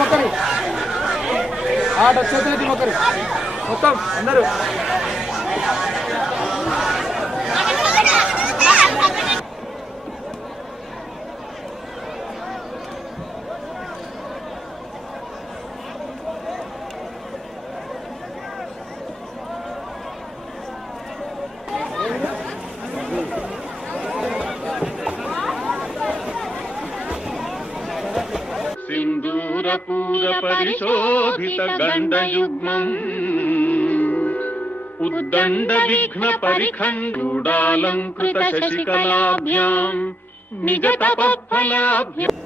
మొక్కరు ఆట చేతులెత్తి మొక్కరు మొత్తం అందరూ सिंदूरपूर परिशोभित गंडयुग्मम् उद्दंड विघ्न परिखंडूडालंकृत शशिकलाभ्याम् निज तपःफलाभ्याम्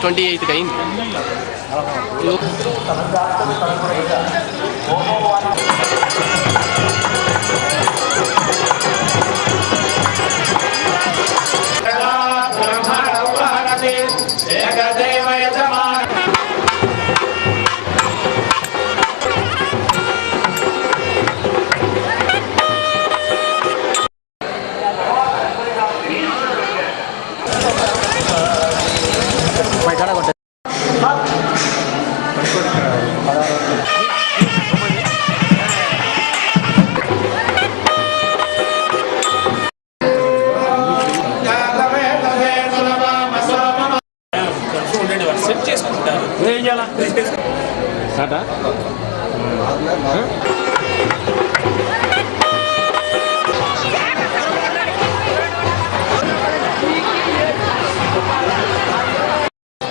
28 అయింది.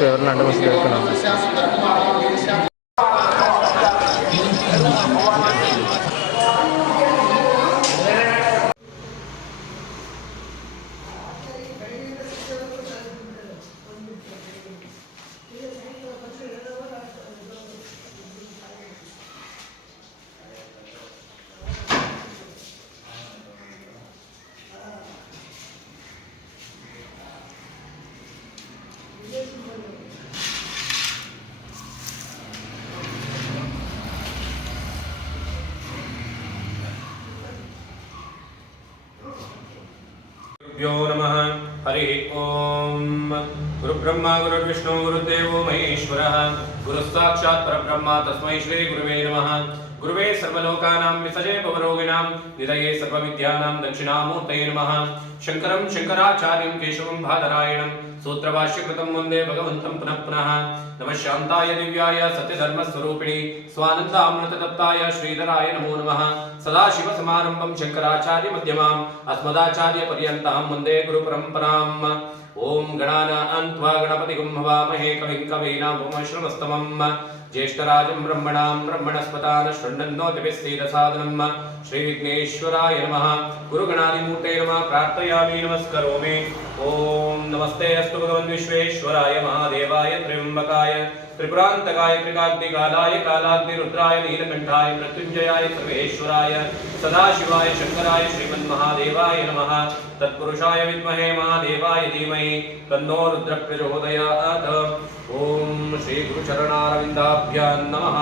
ఎవరిని అడ్డమస్తు పెట్టుకున్నాం. गुरुभ्यो नमः। हरि ओम। गुरुब्रह्मा गुरुर्विष्णु गुरुदेवो महेश्वरः गुरुस्साक्षात् परब्रह्म तस्मै श्री गुरुवे नमः। गुरुवे सर्वलोकानां विसजे भवरोगिणां निधये सर्वविद्यानां दक्षिणामूर्तये नमः। शंकरं शंकराचार्यं केशवं बादरायणं सूत्रभाष्यकृतं वन्दे भगवन्तं पुनः पुनः। नमः शान्ताय दिव्याय सत्यधर्मस्वरूपिणे स्वानन्दामृततप्ताय श्रीधराय नमो नमः। सदाशिवसमारम्भं शंकराचार्यमध्यमाम् अस्मदाचार्यपर्यन्तां वन्दे गुरुपरम्पराम्। ओम गणानां त्वा गणपतिगुं हवामहे कविं कवीनामुपमश्रवस्तमम्। ज्येष्ठराजं ब्रह्मणां ब्रह्मणस्पतान् शृण्वन्नोतिभिस्सेदसादनम्। श्रीविघ्नेश्वराय नमः। गुरुगणाधिमूर्ते नमः। प्रार्थयामि नमस्करोमि। ओम नमस्ते अस्तु भगवन् विश्वेश्वराय महादेवाय त्र्यम्बकाय त्रिपुरान्तकाय त्रिकाग्निकालाय कालाग्निरुद्राय नीलकण्ठाय मृत्युञ्जयाय सर्वेश्वराय सदाशिवाय शंकराय श्रीमन्महादेवाय नमः। तत्पुरुषाय विद्महे महादेवाय धीमहि तन्नो रुद्रः प्रचोदयात्। ओम श्री गुरुचरणारविन्दाभ्यां नमः।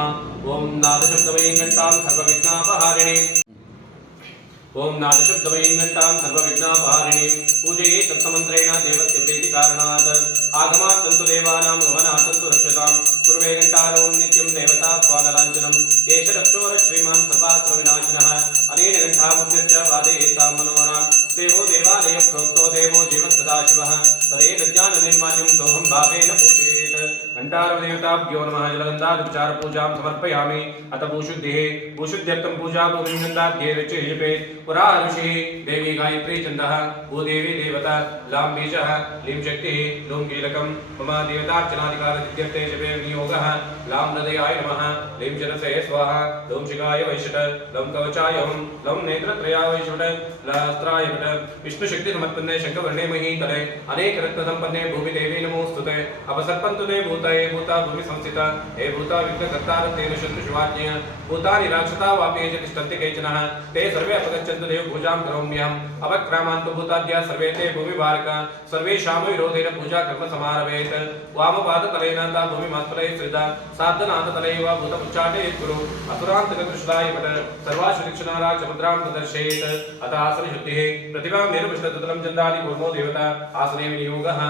ओम नादशब्दमयीं घण्टां सर्वविघ्नापहारिणी ओम नादशब्दमयीं घण्टां सर्वविघ्नापहारिणी पूजये तत्समन्त्रेण देवस्य प्रीतिकारणात् आगमात् तन्तु देवानां गमनात् तन्तु रक्षतां कुर्वे घण्टारों नित्यं देवता स्वानलाञ्छनम् एष रक्षोर श्रीमान् सर्वास्त्रविनाशिनः अनेन घण्टामुद्यच्च वादयेतां मनोहरां देवो देवालय प्रोक्तो देवो जीवः तदेव ज्ञाननिर्माल्यं सोऽहं भावेन पूजयेत्। घण्टारवदेवताभ्यो नमः। जलगन्धादुपचार पूजां समर्पयामि। अथ भूशुद्धिः भूशुद्ध्यर्थं पूजा भूमिं गन्धाध्ये ऋषिः पुरा ऋषिः देवी गायत्री छन्दः भूदेवी देवता लां बीजः लीं शक्तिः लूं कीलकं मम देवतार्चनाधिकारसिद्ध्यर्थे जपे विनियोगः। लां हृदयाय नमः। लीं शिरसे स्वाहा लूं शिखाय वैषट लौं कवचाय हुं लौं नेत्रत्रयाय वैषट लहस्त्राय भट विष्णुशक्ति समर्पन्ने शङ्खवर्णे महीतले अनेक रत्न संपन्ने भूमि देवी नमोस्तुते। अपसर्पन्तु ते भूतये भूता भूमि संस्थिता हे भूता विघ्नकर्तारत्तेन शत्रु शिवाज्ञया भूतानि राक्षसा वापि ये च तिष्ठन्ति केचनः ते सर्वे अपगच्छन्तु देव पूजां करोम्यहम्। अवक्रामान्तु भूताद्या सर्वे ते भूमिभारका सर्वेषां विरोधेन पूजा कर्म समारभेत। वामपादतलेन ता भूमिमास्तले सृजा साधनान्ततले वा भूतमुच्चाटे यद्गुरु असुरान्तककृष्णाय पट सर्वाशुदीक्षणाराज समुद्रां प्रदर्शयेत्। अथ आसनशुद्धिः प्रतिभां निरुपृष्ठतुलं चन्द्रादि कूर्मो देवता आसने विनियोगः।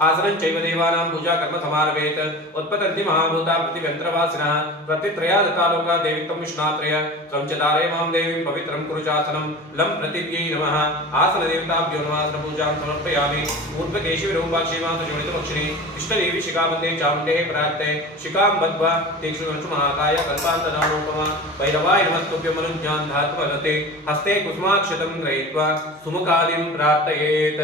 आसनं चैव देवानां पूजा कर्म समारभेत। उत्पतन्ति महाभूता प्रतिव्यन्त्रवासिनः प्रतित्रयादतालोका देवित्वं विष्णात्रय त्वं च धारय मां देवीं पवित्रं कुरु चासनं लं प्रतिज्ञै नमः। आसनदेवताभ्यो नमः। आसनपूजां समर्पयामि। ऊर्ध्वकेशि विरूपाक्षि मातु जोडितमक्षिणी इष्टदेवी शिखामन्ते चामुण्डेः पराक्ते शिखां बद्ध्वा तीक्ष्णचक्षुमहाकाय कल्पान्तनामोपमा भैरवाय नमस्तुभ्यं मनुज्ञां धातुमलते हस्ते कुसुमाक्षतं गृहीत्वा सुमुखादिं प्रार्थयेत्।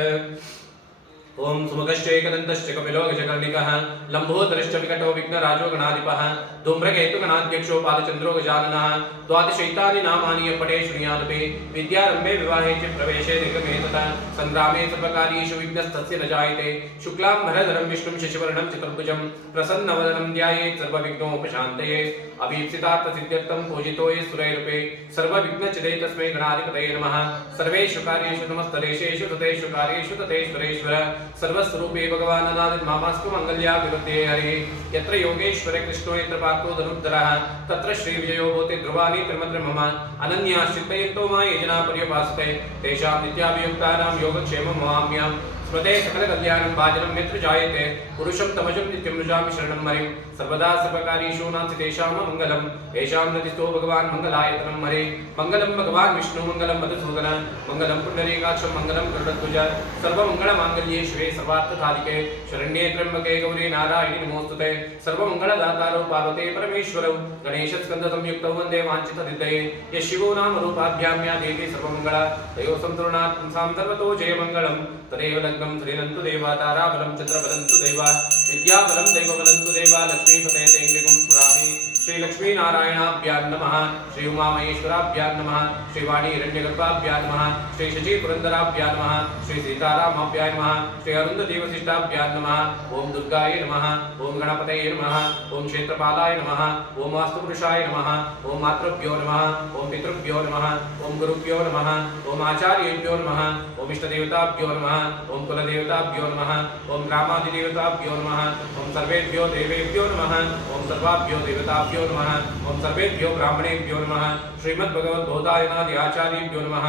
ओम सुमुखश्चैकदन्तश्च कपिलो गजकर्णिकः लम्बोदरश्च विकटो विघ्नराजो गणाधिपः धूम्रकेतुगणाध्यक्षो पादचन्द्रो गजाननः द्वादशैतानि नामानि पठे शृणुयादपि विद्यारम्भे विवाहे च प्रवेशे निर्गमे तथा सङ्ग्रामे सर्वकार्येषु विघ्नस्तस्य न जायते शुक्लाम्बरधरं विष्णुं शशिवर्णं चतुर्भुजं प्रसन्नवदनं ध्यायेत् सर्वविघ्नोपशान्तये अभीप्सितार्थसिद्ध्यर्थं पूजितो ये सुरैरुपे सर्वविघ्नचिदे तस्मै गणाधिपतये नमः सर्वेषु कार्येषु नमस्तदेशेषु ततेषु कार्येषु ततेश्वरेश्वर सर्वस्वरूपे भगवान् अनादिर्मामास्तु मङ्गल्याभिवृद्धये हरिः यत्र योगेश्वरे कृष्णो यत्र पार्थो धनुर्धरः तत्र श्रीविजयो भूते ध्रुवाणि त्रिमत्र मम अनन्याश्चित्तयन्तो मा ये जना पर्युपासते तेषां नित्याभियुक्तानां योगक्षेमं वहाम्यहम् स्मृते सकलकल्याणं भाजनं यत्र जायते पुरुषं तमजं नित्यं मृजामि शरणं हरिं सर्वदा सर्वकार्येषु नास्ति तेषां मङ्गलम् येषां नतिस्तो भगवान् मङ्गलायतनं हरे मङ्गलं भगवान् विष्णु मङ्गलं मधुसूदन मङ्गलं पुण्डरीकाक्षं मङ्गलं गरुडध्वज सर्वमङ्गलमाङ्गल्ये शिवे सर्वार्थसाधिके शरण्ये त्र्यम्बके गौरी नारायणि नमोस्तुते सर्वमङ्गलदातारो पार्वते परमेश्वरौ गणेशस्कन्दसंयुक्तौ वन्दे वाञ्छितहृदये यः शिवो नाम रूपाभ्यां या देवी सर्वमङ्गल तयोः सन्तुलनात् पुंसां सर्वतो जयमङ्गलं तदेव लग्नं श्रीरन्तु देवा ताराबलं चन्द्रबलं तु देवा विद्याबलं दैवबलं तु देवा लक्ष्मीपते तेङ्गिगुं पुरामि श्रीलक्ष्मीनारायणाभ्यां नमः श्री उमामहेश्वराभ्यां नमः श्रीवाणी हिरण्यगर्भाभ्यां नमः श्री शचीपुरन्दराभ्यां नमः श्री सीतारामाभ्यां नमः श्री अरुन्धदेवशिष्टाभ्यां नमः ओम दुर्गाय नमः ओम गणपतये नमः ओम क्षेत्रपालाय नमः ओम वास्तुपुरुषाय नमः ओम मातृभ्यो नमः ओम पितृभ्यो नमः ओम गुरुभ्यो नमः ओम आचार्येभ्यो नमः ओम इष्टदेवताभ्यो नमः ओम कुलदेवताभ्यो नमः ओम ग्रामादिदेवताभ्यो नमः ओम सर्वेभ्यो देवेभ्यो नमः ओम सर्वाभ्यो देवताभ्यो नमः ओम सर्वेभ्यो ब्राह्मणेभ्यो नमः श्रीमद्भगवद्बोधायनादि आचार्येभ्यो नमः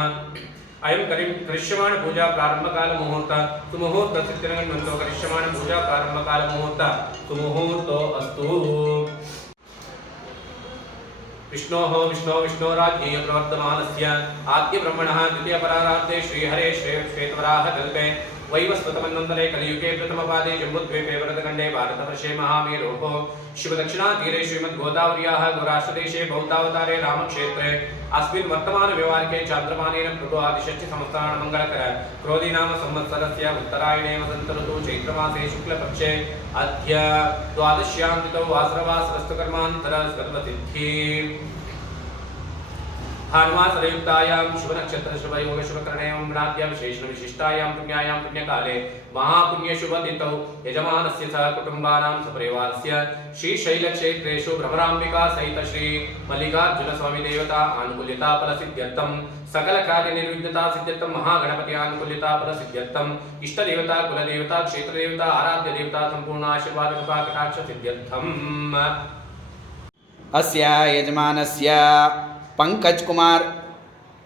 अयं करिष्यमाण पूजा प्रारंभ काल मुहूर्त सुमुहूर्त सिद्धिरंगन्तो करिष्यमाण पूजा प्रारंभ काल मुहूर्त सुमुहूर्तो अस्तु विष्णोराज्ञेय प्रवर्तमानस्य आद्य ब्रह्मणः द्वितीय पराराध्ये श्रीहरे श्वेतवराह कल्पे वैवस्वतमन्वन्तरे कलियुगे प्रथमपादे जम्बुद्वीपे वरदखण्डे भारतवर्षे महामेरोः शिवदक्षिणातीरे श्रीमद्गोदावर्याः गौराष्ट्रदेशे बौद्धावतारे रामक्षेत्रे अस्मिन् वर्तमानव्यवहारिके चान्द्रमानेन प्रभु आदिषष्ठिसंवत्सराणमङ्गलकर क्रोधीनाम संवत्सरस्य उत्तरायणे वसन्तऋतौ चैत्रमासे शुक्लपक्षे अद्य द्वादश्यां तिथौ वासरवासरस्तु कर्मान्तरस्कर्मसिद्धिः भानुवासरयुक्तायां शुभनक्षत्र शुभयोग शुभकर्णयों गणाद्या विशेषण विशिष्टायां पुण्यायां पुण्यकाले महापुण्यशुभतिथौ यजमानस्य सह कुटुम्बानां सपरिवारस्य श्रीशैलक्षेत्रेषु भ्रमराम्बिका सहित श्री मल्लिकार्जुन स्वामी देवता आनुकूल्यता फलसिद्ध्यर्थं सकल कार्य निर्विघ्नता सिद्ध्यर्थं महागणपति आनुकूल्यता फलसिद्ध्यर्थं इष्टदेवता कुलदेवता क्षेत्रदेवता आराध्य देवता संपूर्ण आशीर्वाद कृपा कटाक्ष सिद्ध्यर्थम् अस्य यजमानस्य पंकज कुमार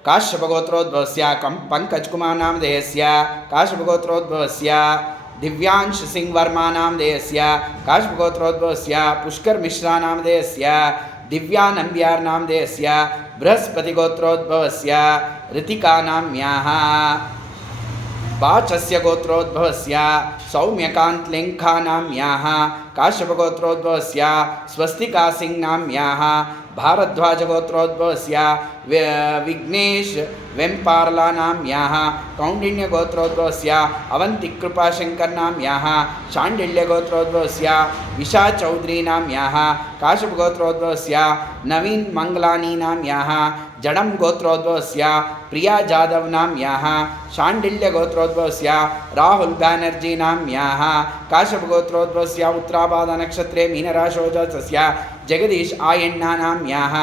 काश्यपगोत्रोद्भवस्य पंकज कुमार नामधेयस्य काश्यपगोत्रोद्भवस्य दिव्यांश सिंह वर्मा नामधेयस्य काश्यपगोत्रोद्भवस्य पुष्कर मिश्रा नामधेयस्य दिव्या नम्ब्यार नामधेयस्य बृहस्पति गोत्रोद्भवस्य ऋतिका नाम्याः बाचस्य गोत्रोद्भवस्य सौम्यकांत लेंखा नाम्याः काश्यपगोत्रोद्भवस्य स्वस्तिका सिंह नाम्याः भारद्वाज गोत्रोद्भवस्य विघ्नेश वेम्पार्ला नाम्याः कौंडिन्य गोत्रोद्भवस्य अवंतिकृपाशंकर नाम्याः शांडिल्य गोत्रोद्भवस्य विशा चौधरी नाम्याः काश्यप गोत्रोद्भवस्य नवीन मंगलानी नाम्याः जडम गोत्रोद्भवस्य प्रिया जाधव नाम्याः शांडिल्य गोत्रोद्भवस्य राहुल बैनर्जी नाम्याः काश्यप गोत्रोद्भवस्य उत्तराभाद्र नक्षत्रे मीनराशौ जातस्य जगदीश आयण्णा नाम्याः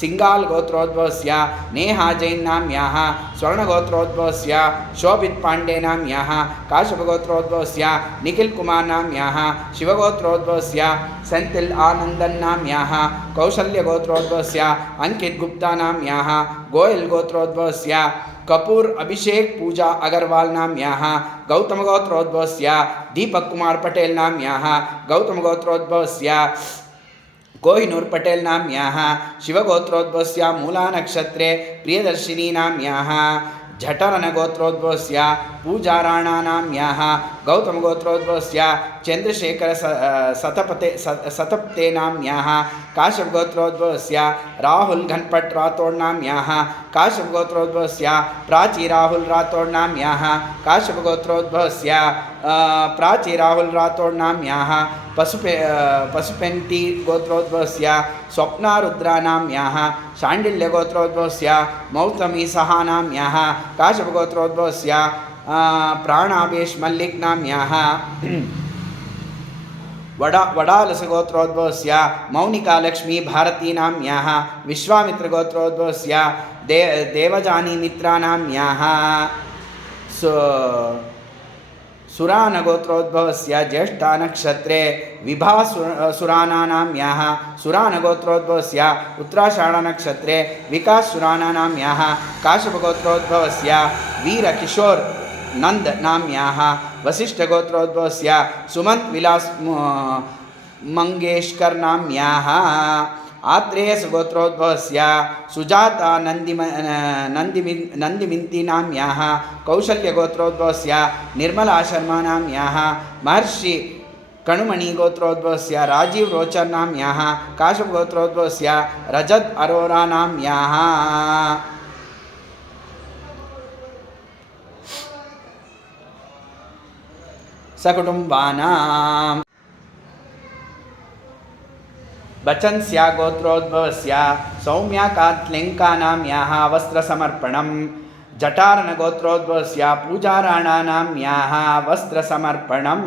सिंगाल गोत्रोद्भवस्य नेहा जैन नाम्याः स्वर्ण गोत्रोद्भवस्य शोभित पांडे नाम्याः काश्यप गोत्रोद्भवस्य निखिल कुमार नाम्याः शिवगोत्रोद्भवस्य सेंथिल आनंदन नाम्याः कौशल्य गोत्रोद्भवस्य अंकित गुप्ता नाम्याः गोयल गोत्रोद्भवस्य कपूर अभिषेक पूजा अग्रवाल नाम्याः गौतम गोत्रोद्भवस्य दीपक कुमार पटेल नाम्याः गौतम गोत्रोद्भवस्य कोहिनूर पटेल नाम्याः शिवगोत्रोद्भवस्य मूला नक्षत्रे प्रियदर्शिनी नाम्याः झटरन गोत्रोद्भवस्य पूजा राणा नाम्याः गौतम गोत्रोद्भवस्य चंद्रशेखर सतपते नाम्याः काश्यप गोत्रोद्भवस्य राहुल घनपट राठौड़ नाम्याः काश्यप गोत्रोद्भवस्य प्राची राहुल राठौड़ नाम्याः काश्यप गोत्रोद्भवस्य प्राची राहुल राठोड नाम्याः पशुपेन्टी गोत्रोद्भवस्य स्वप्ना रुद्रा नाम्याः शाण्डिल्य गोत्रोद्भवस्य मौतमी सहा नाम्याः काश्यप गोत्रोद्भवस्य प्राणाभेश मल्लिक नाम्याः वडालस गोत्रोद्भवस्य मौनिका लक्ष्मी भारती नाम्याः विश्वामित्र गोत्रोद्भवस्य देवजानी मित्रा नाम्याः सुरान गोत्रोद्भवस्य ज्येष्ठा नक्षत्रे विभा सुराना नाम्याः सुरान गोत्रोद्भवस्य उत्तराषाढ़ नक्षत्रे विकास सुराना नाम्याः काश्यप गोत्रोद्भवस्य वीरकिशोर नंद नाम्याः वशिष्ठ गोत्रोद्भवस्य सुमंत विलास मंगेशकर नाम्याः आत्रेयस गोत्रोद्भवस्य सुजाता नंदिमिन्ति नाम्याः कौशल्य गोत्रोद्भवस्य निर्मला शर्मा नाम्याः महर्षि कणुमणि गोत्रोद्भवस्य राजीव रोचर नाम्याः काश्यप गोत्रोद्भवस्य रजत अरोरा नाम्याः सकुटुम्बानां बचन्स्या गोत्रोद्भवस्य सौम्या कात्लिङ्का नाम्याः वस्त्रसमर्पणं जटारण गोत्रोद्भवस्य पूजाराणा नाम्याः वस्त्रसमर्पणम्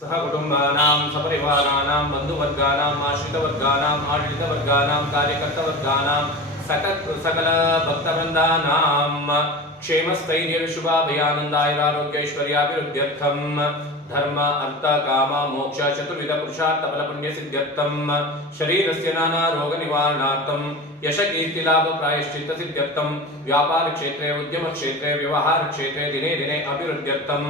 सह कुटुम्बानां सपरिवाराणां बन्धुवर्गानाम् आश्रितवर्गानाम् आडलितवर्गानां कार्यकर्तवर्गानां सकल भक्तवृन्दानां क्षेमस्थैर्यशुभाभयानन्दायुरारोग्यैश्वर्याभिवृद्ध्यर्थं धर्म अर्थ काम मोक्ष चतुर्विध पुरुषार्थ फल पुण्य सिद्ध्यर्थं शरीरस्य नाना रोग निवारणार्थं यश कीर्ति लाभ प्रायश्चित्त सिद्ध्यर्थं व्यापार क्षेत्रे उद्यम क्षेत्रे व्यवहार क्षेत्रे दिने दिने अभिवृद्ध्यर्थं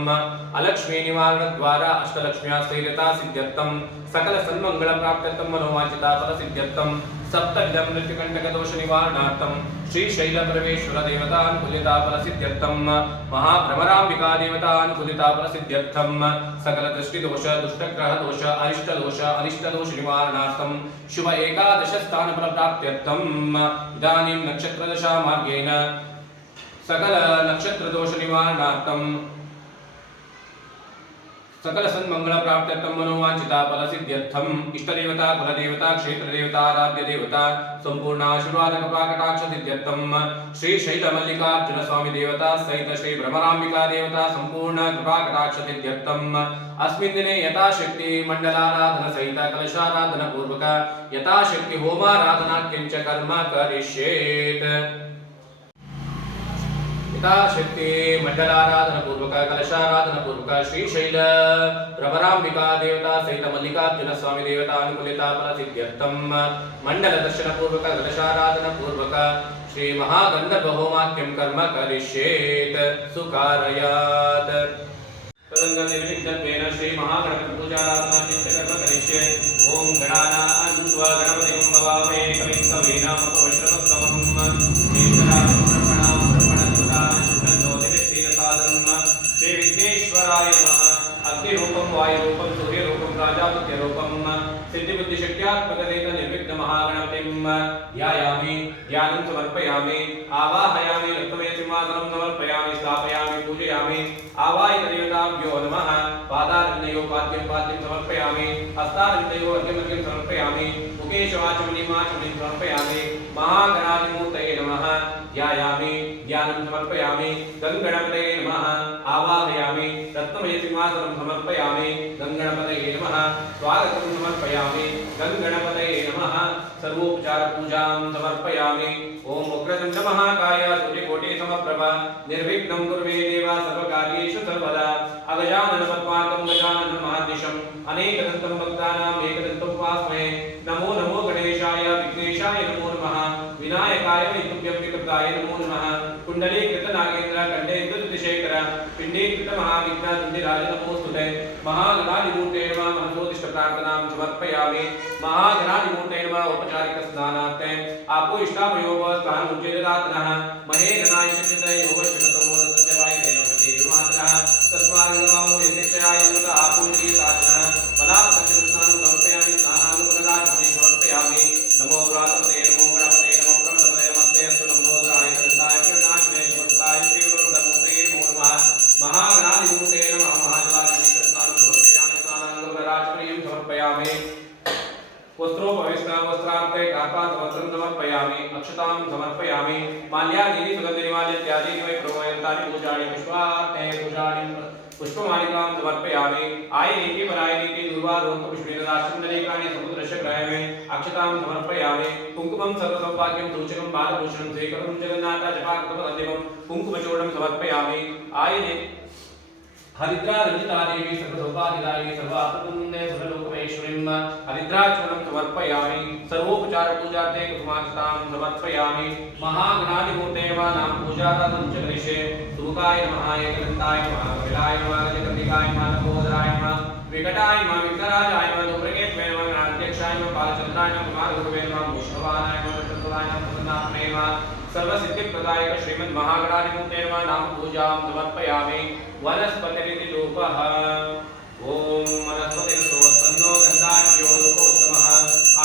अलक्ष्मी निवारण द्वारा अष्टलक्ष्म्या स्थैर्यता सिद्ध्यर्थं सकल सन्मंगल प्राप्त्यर्थं मनोवांछिता फल सिद्ध्यर्थं सप्तविधं मृत्युकंटक दोष निवारणार्थं श्री शैल परमेश्वर देवता अनुकूलता फल सिद्ध्यर्थं महाभ्रमरांबिका देवता अनुकूलता फल सिद्ध्यर्थं सकल दृष्टि दोष दुष्ट ग्रह दोष अरिष्ट दोष निवारणार्थं शुभ एकादश स्थान फल प्राप्त्यर्थं इदानीं नक्षत्र दशा मार्गेण सकल नक्षत्र दोष निवारणार्थं सकल सन्मंगल प्राप्त्यर्थं मनोवांछिता फल सिद्ध्यर्थं इष्टदेवता कुलदेवता क्षेत्रदेवता आराध्य देवता संपूर्ण आशीर्वाद कृपाकटाक्ष सिद्ध्यर्थं श्री शैल मल्लिकार्जुन स्वामी देवता सहित श्री भ्रमरांबिका देवता संपूर्ण कृपाकटाक्ष सिद्ध्यर्थं अस्मिन् दिने यथाशक्ति मंडलाराधन सहित कलशाराधन पूर्वक यथाशक्ति होमाराधनाख्यं च कर्म करिष्येत् यथाशक्ति मंडलाराधन पूर्वक कलशाराधन पूर्वक श्री शैल भ्रमरांबिका देवता सहित मल्लिकार्जुन स्वामी देवता अनुकूलता फल सिद्ध्यर्थं मंडल दर्शन पूर्वक कलशाराधन पूर्वक श्री महागंधर्व होमाख्यं कर्म करिष्येत् सुकारयात् तदंग निर्विघ्नत्वेन श्री महागणपति पूजाराधना कर्म करिष्येत् ओम गणानां त्वा गणपतिं भवामहे कविं कवीनां उपविश्रवस्तमं श्री विघ्नेश्वराय नमः अग्निरूपं वायुरूपं सूर्यरूपं प्राजापत्यरूपं सिद्धिबुद्धिशक्त्यात्मकदेत निर्विघ्न महागणपतिं ध्यायामि ध्यानं समर्पयामि आवाहयामि रक्तमय सिंहासनं समर्पयामि स्थापयामि पूजयामि आवाहितदेवताभ्यो नमः पादारविन्दयो पाद्यं समर्पयामि हस्तारविन्दयो अर्घ्यमर्घ्यं समर्पयामि मुखेशवाचमनीमाचमनीं समर्पयामि महागणाधिमूर्तये नमः ध्यायामि ध्यानं समर्पयामि गंगणपतये नमः आवाहयामि रत्नमय सिंहासनं समर्पयामि गंगणपतये नमः स्वागतं समर्पयामि गंगणपतये नमः सर्वोपचार पूजां समर्पयामि ओम उग्रचंड महाकाय सूर्यकोटि समप्रभ निर्विघ्नं कुरु देव सर्वकार्येषु सर्वदा अगजानन पद्मार्कं गजानन महानिशम् अनेकदन्तं भक्तानां एकदन्तं उपास्महे नमो नमो गणेशाय विघ्नेशाय नमो नमः विनायकाय विघ्नभ्यं विकृताय नमो नमः कुंडलीकृत नागेन्द्र कंडेन्द्रशेखर पिंडीकृत महाविघ्न नंदिराज नमोस्तुते महागणाधिमूर्ते नमः मनसोदिष्ट प्रार्थनां समर्पयामि महागणाधिमूर्ते नमः औपचारिक स्नानार्थे आपो इष्टामयोः स्थानं उच्चेदातनः महे गणाय चित्तये योग शिवतमो सत्यवाय देवपति विमातरः तस्मात् नमो यज्ञाय नमः आपो नियतातनः पदार्थं स्नानं समर्पयामि स्नानां पुनरागमने समर्पयामि नमो व्रातपते नमो गणपते नमो ब्रह्मपते नमस्ते अस्तु नमो द्राय दन्ताय विनाशने शिवताय श्रीगुरुर्धर्मते नमो नमः महागणाधिमूर्ते नमः वस्त्रोपविष्टा वस्त्रार्थे कार्पासवस्त्रं समर्पयामि अक्षतां समर्पयामि माल्यादीनि सुगन्धिनिमाल्यत्यादीनि वै प्रवयन्तानि पूजानि पुष्पार्थे पूजानि पुष्पमालिकां समर्पयामि आयनीति परायनीति दुर्वारोहन्तु पुष्पेण दाशन्दनेकानि समुद्रस्य ग्रामे अक्षतां समर्पयामि कुङ्कुमं सर्वसौभाग्यं सूचकं बालभूषणं स्वीकरणं जगन्नाथजपाकृतमन्दिरं कुङ्कुमचूर्णं समर्पयामि आयने हरिद्रा रंजिता देवी सर्वसौभाग्यदायिनी सर्वात्मने सर्वलोकमहेश्वरीं हरिद्राचूर्णं समर्पयामि सर्वोपचार पूजार्थे कुसुमाक्षतां समर्पयामि महागणाधिमूर्ते नमः पूजार्थं च करिष्ये सुमुखाय नमः एकदन्ताय नमः कपिलाय नमः गजकर्णिकाय नमः लंबोदराय नमः विकटाय नमः विघ्नराजाय नमः धूम्रकेतवे नमः गणाध्यक्षाय नमः बालचन्द्राय नमः कुमारगुरवे नमः मूषकवाहनाय नमः चतुर्वाय नमः प्रसन्नात्मने नमः सर्वसिद्धिप्रदायक श्रीमन्महागणाधिमूर्ते नमः नाम पूजां समर्पयामि वनस्पतिरिति धूपः ओम वनस्पतिर्सोत्पन्नो गन्धाढ्यो धूपोत्तमः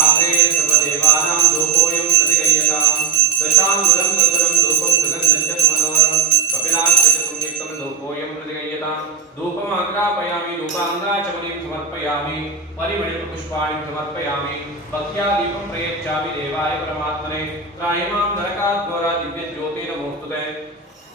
आग्रे सर्वदेवानां धूपोऽयं प्रतिगृह्यताम् दशाङ्गुलं गङ्गुलं धूपं सुगन्धं च सुमनोहरं कपिलाक्षसंयुक्तं धूपोऽयं प्रतिगृह्यताम् धूपमाग्रापयामि धूपाङ्गाचमनीं समर्पयामि परिमళपुष्पाणि समर्पयामि भक्त्या दीपं प्रयच्छामि देवाय परमात्मने त्राहिमां नरकाद्वारा दिव्यज्योतिर्नमोस्तुते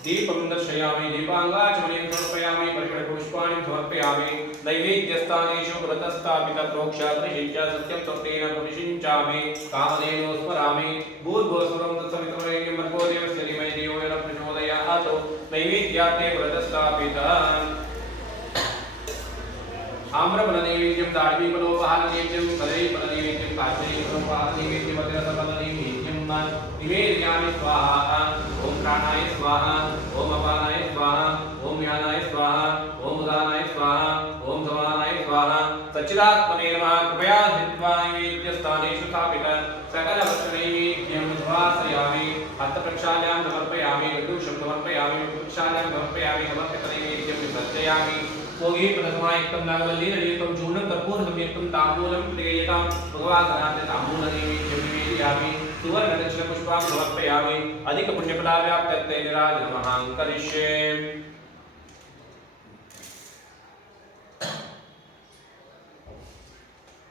दीपं दर्शयामि दीपाङ्गाचमनीं समर्पयामि परिमళपुष्पाणि समर्पयामि नैवेद्यस्थानेषु व्रतस्थापितप्रोक्षात्रिशिञ्च सत्यं स्वप्नेन परिशिञ्चामि कामधेनो स्मरामि भूर्भुवस्वरं तत्सवितुर्वरेण्यं भर्गो देवस्य धीमहि धियो यो नः प्रचोदयात् नैवेद्यार्थे व्रतस्थापितः आम्रफलनैवेद्यं दार्वीफलोपहारनैवेद्यं कदलीफलनैवेद्यं काष्ठैफलोपहारनैवेद्यं अतिरसफलनैवेद्यं निवेदयामि स्वाहा ओम प्राणाय स्वाहा ओम अपानाय स्वाहा ओम व्यानाय स्वाहा ओम उदानाय स्वाहा ओम समानाय स्वाहा सच्चिदात्मने नमः कृपया धित्वा नैवेद्यस्थानेषु स्थापित सकलवस्तुनैवेद्यं श्वासयामि हस्तप्रक्षाल्यां समर्पयामि लघुशं समर्पयामि प्रक्षाल्यां समर्पयामि समर्पितनैवेद्यं विसर्जयामि भोगी प्रथमायुक्तं नागवल्ली नलियुक्तं चूर्णं कर्पूरसंयुक्तं ताम्बूलं प्रतिगृह्यतां भगवासनार्थे ताम्बूलनैवेद्यं निवेदयामि सुवर्णदक्षिणपुष्पां समर्पयामि अधिकपुण्यफलाव्याप्त्यर्थे निराजनमहां करिष्ये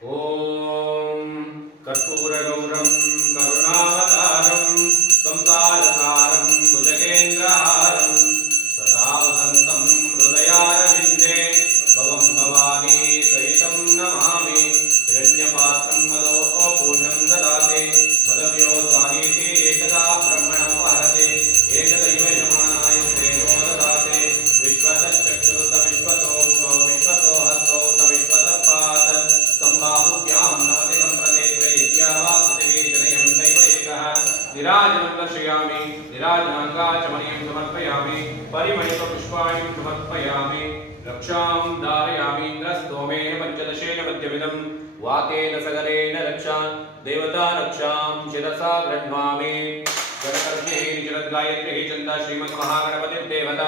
ॐ कर्पूरगौरं करुणावतारं संसारसारं भुजगेन्द्रहारं सदा वसन्तं हृदयारविन्दे भवं भवानी सहितं नमामि हिरण्यपात्रं मदोपूर्णं ददाते मदव्यो स्वामीति एकदा ब्रह्मणोपहरते एकदैव यजमानाय श्रेयो ददाते विश्वतश्चक्षुरुत विश्वतो विश्वतो हस्तो स विश्वतपाद सम्बाहुभ्यां नवतिकं प्रदेत्वे इत्यावापृथिवीजनयं दैव एकः निराजनं दर्शयामि निराजनाङ्गाचमनीं समर्पयामि परिमళपुष्पाणि समर्पयामि रक्षां धारयामीन्द्रस्तोमेन पञ्चदशेन मध्यमिदं वातेन सगरेण रक्षा देवता रक्षां शिरसा गृह्णामि गणकर्षिः निजरद्गायत्री चन्दा श्रीमन्महागणपतिर्देवता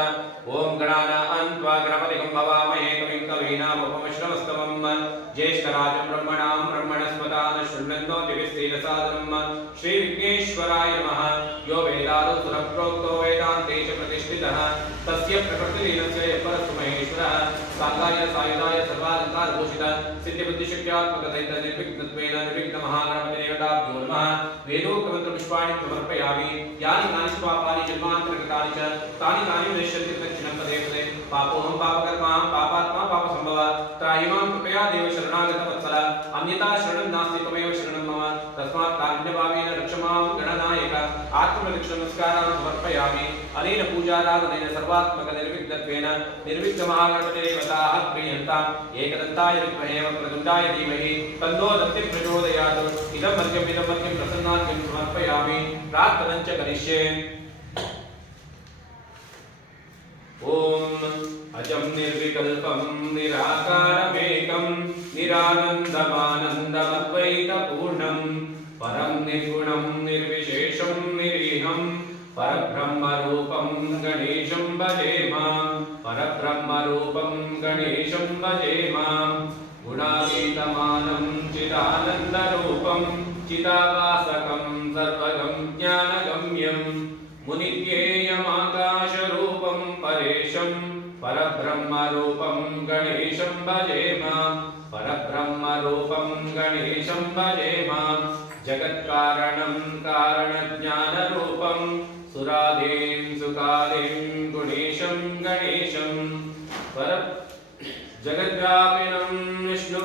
ओम गणानां त्वा गणपतिं भवामहे कविं कवीनामुपमश्रवस्तमं ज्येष्ठराजं ब्रह्मणां ब्रह्मणस्पदान् शृण्वन्नो दिव्यस्तेजसादनं श्रीविघ्नेश्वराय नमः यो वेदादौ सुरप्रोक्तो वेदान्ते च प्रतिष्ठितः तस्य प्रकृतिलीनस्य परस्तु महेश्वरः साङ्गाय सायुधाय सर्वालङ्कारभूषितः सिद्धिबुद्धिशक्त्यात्मकतैः निर्विघ्नत्वेन निर्विघ्नमहागणपतिदेवताभ्यो नमः वेदोक्तमन्त्रपुष्पाणि समर्पयामि यानि कानि च पापानि जन्मान्तरकृतानि च तानि तानि विनश्यन्ति तच्छिनं पदे पदे पापोऽहं पापकर्माहं पापात्मा पापसम्भवः त्राहि मां कृपया देव शरणागतवत्सल अन्यथा शरणं नास्ति त्वमेव शरणं मम तस्मात् कारुण्यभावेन रक्ष मां गणनायक आत्मरक्षणमस्कारान् समर्पयामि अनेन पूजाराधनेन सर्वात्मकनिर्विघ्नत्वेन निर्विघ्नमहागणपतिदेवताः प्रीयन्ताम् एकदन्ताय विद्महे वक्रतुण्डाय धीमहि तन्नो दन्तिः प्रचोदयात् इदं मध्यं प्रसन्नाद्यं समर्पयामि प्रार्थनं च करिष्ये ओम अजं निर्विकल्पं निराकारमेकं निरानन्दमानन्दमद्वैतपूर्णं परं निर्गुणं निर्विशेषं निरीहं परब्रह्मरूपं गणेशं भजेम परब्रह्मरूपं गणेशं भजेम गुणातीतमानं चिदानन्दरूपं चिदाभासकं सर्वगं ज्ञानगम्यं मुनिज्ञेयमाकाशरूपं परेशं परब्रह्मरूपं गणेशं भजेम परब्रह्म रूपं गणेशं भजेम जगत्कारणं कारणज्ञानरूपं सुराधीं सुकालीं गुणेशं गणेशं पर जगद्व्यापिनं विष्णु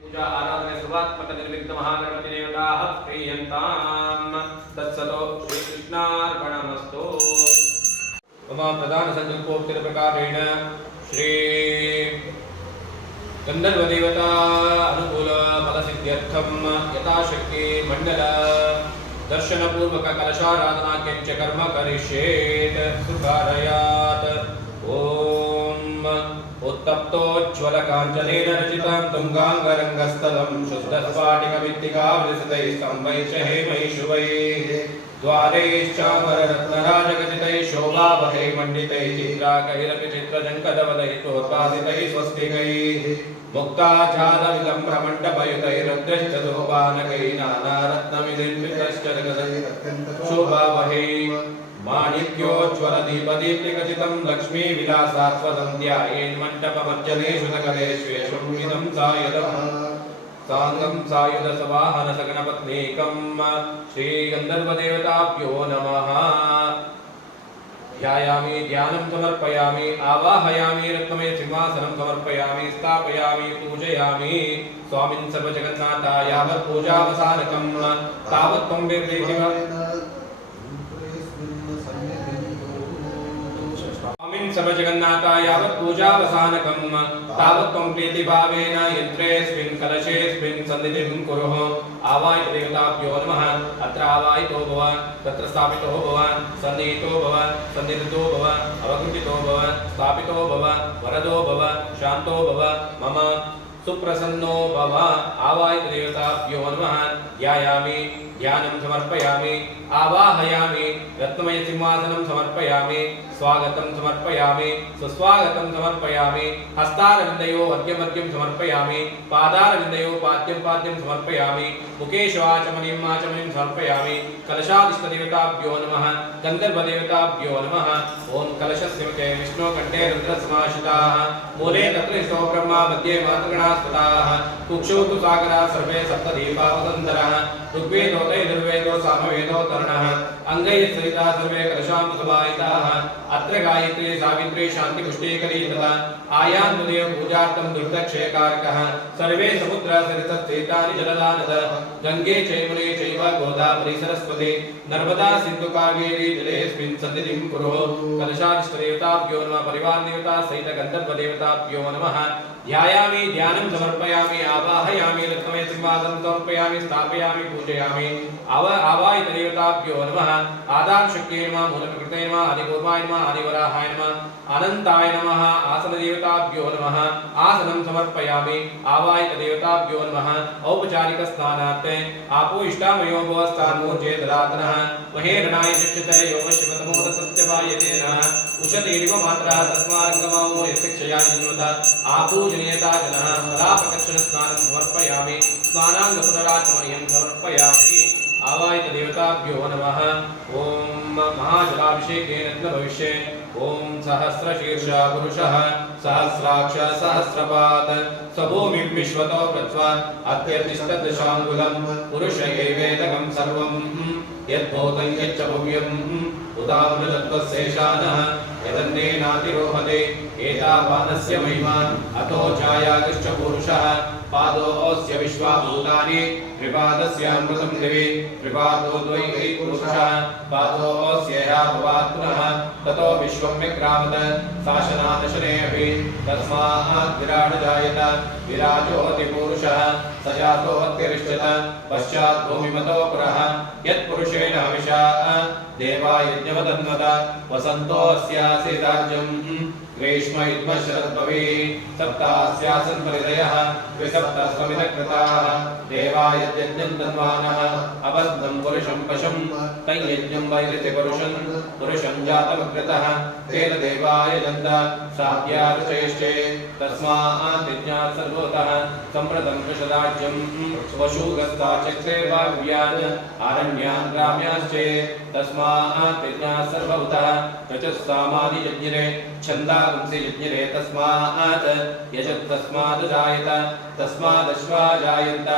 पूजा आराधना सर्वात्मक निर्विघ्न महागणपति देवताः प्रीयन्ताम् तत्सतो श्री कृष्णार्पणमस्तु। मम प्रधान संकल्पोक्ति प्रकारेण श्री गंधर्व देवता अनुकूल फल सिद्ध्यर्थम यथाशक्ति मंडल दर्शन पूर्वक कलशाराधना किंच कर्म करिष्येत सुकारयात। ओम उत्तप्तोज्ज्वल कांचनेन रचितं तुंगांगरंगस्थलं शुद्धस्फाटिकमित्तिकावृतैः स्तम्भैश्च हेमैः शुभैः द्वारैश्चामररत्नराजखचितैः शोभावहैः मण्डितैः चित्राकैरपि चित्रजङ्कदवदैः प्रोत्पादितैः स्वस्तिकैः मुक्ताच्छादविलम्भमण्डपयुतैरुद्रश्च सोपानकैः नानारत्नविनिर्मितश्च शोभावहैः माणिक्योज्ज्वलदीपदीप्तिखचितं लक्ष्मीविलासास्वदन्त्यायेन्मण्डपमर्चनेषु सकलेष्वेषं विदं सायदम् साङ्गं सायुधसवाहनसगणपत्नीकं श्रीगन्धर्वदेवताभ्यो नमः। ध्यायामि ध्यानं समर्पयामि आवाहयामि रत्नमय सिंहासनं समर्पयामि स्थापयामि पूजयामि स्वामिन् सर्वजगन्नाथा यावत् पूजावसानकं तावत् त्वं विर्देहि स्वामिन् सर्वजगन्नाथा यावत् पूजावसानकं तावत् त्वं प्रीतिभावेन यन्त्रेऽस्मिन् कलशेऽस्मिन् सन्निधिं कुरुः। आवाहित देवताभ्यो नमः। अत्र आवाहितो भव तत्र स्थापितो भव सन्निहितो भव सन्निधितो भव अवकृतितो भव स्थापितो भव वरदो भव शान्तो भव मम सुप्रसन्नो भव। आवाहित देवताभ्यो नमः। ध्यायामि ध्यानं समर्पयामि आवाहयामि रत्नमय सिंहासनं समर्पयामि स्वागतं समर्पयामि सुस्वागतं समर्पयामि हस्तारविन्दयो अर्घ्यमर्घ्यं समर्पयामि पादारविन्दयो पाद्यं समर्पयामि मुखेश्वाचमनीं समर्पयामि। कलशाधिष्ठदेवताभ्यो नमः। गन्धर्वदेवताभ्यो नमः। ओं कलशस्य मुखे विष्णुकण्ठे रुद्रसमाश्रिताः मूले तत्र स्तो ब्रह्मा मध्ये मातृगणाः स्थिताः कुक्षौ तु सागराः सर्वे सप्तदीपावसन्तरः ऋग्वेदोऽथ यजुर्वेदो सामवेदो तरणः अङ्गैः सहिताः सर्वे कलशां समाहिताः। अत्र गायत्री सावित्री शान्ति पुष्टिकरी तथा आयान्मुदेव पूजार्थं दुर्दक्षयकारकः सर्वे समुद्रासरितस्थितानि जलदानद गङ्गे चैमुने चैव गोदावरी सरस्वती नर्मदा सिन्धु कावेरी जलेऽस्मिन् सन्निधिं कुरु। कलशाधिष्ठदेवताभ्यो नमः। परिवारदेवता सहित गन्धर्वदेवताभ्यो नमः। ध्यायामि ध्यानं समर्पयामि आवाहयामि रत्नमय सिंहासनं समर्पयामि स्थापयामि पूजयामि। आवाहित देवताभ्यो नमः। आधारशक्त्यै नमः मूलप्रकृतये नमः आदिपूर्वाय नमः आदिवराहाय नमः अनन्ताय नमः। आसनदेवताभ्यो नमः। आसनं समर्पयामि आवाहित देवताभ्यो नमः। औपचारिक स्नानार्थे आपो इष्टामयो भवस्तान्मूर्जे ददातनः महेरणाय चक्षुतरे योगशिवतमोद सत्यवायतेन उषतीरिव मात्रा तस्मारङ्गमामो यशिक्षया जिन्वत आपूजनीयता जनः फलापकर्षणस्नानं समर्पयामि स्नानाङ्गपुनराचमनीयं समर्पयामि। आवाहित देवताभ्यो नमः। ओम महाजलाभिषेकेन भविष्ये ओम सहस्रशीर्षा पुरुषः सहस्राक्ष सहस्रपाद स्वभूमिं विश्वतो कृत्वा अत्यतिष्ठदशाङ्गुलं पुरुषैवेदकं सर्वं यद्भूतं यच्च भव्यम् उदामृतत्वशेषानः यदन्नेनातिरोहते एतावानस्य महिमा अतो जायागश्च पुरुषः पादोऽस्य विश्वाभूतानि त्रिपादस्यामृतं दिवि त्रिपादो द्वै पुरुषः पादोऽस्य भवात्मनः ततो विश्वं विक्रामत शासनादशने अपि तस्मात् विराट जायत विराजोऽति पुरुषः स जातोऽतिरिष्यत पश्चात् भूमिमतो पुरः यत्पुरुषेण हविषा देवा यज्ञवदन्वत वसन्तोऽस्यासि राज्यम् ग्रीष्म युग्म शरद्भवी सप्तास्यासन् परिदयः द्विसप्तस्वमिदकृताः देवा यज्ञं तन्वानः अबद्धं पुरुषं पशुं तयज्ञं वैरिति पुरुषं जातमकृतः तेन देवाय जन्त साध्यारुचैश्चे तस्मात् यज्ञात् सर्वतः सम्प्रतं कृशराज्यं वशुगस्ताचित्रे वाव्यान् आरण्यान् ग्राम्याश्चे तस्मात् यज्ञात् सर्वतः रजस्सामादियज्ञे छन्दा पुंसि यज्ञरे तस्मात् यजत् तस्मात् जायत तस्मादश्वा जायन्त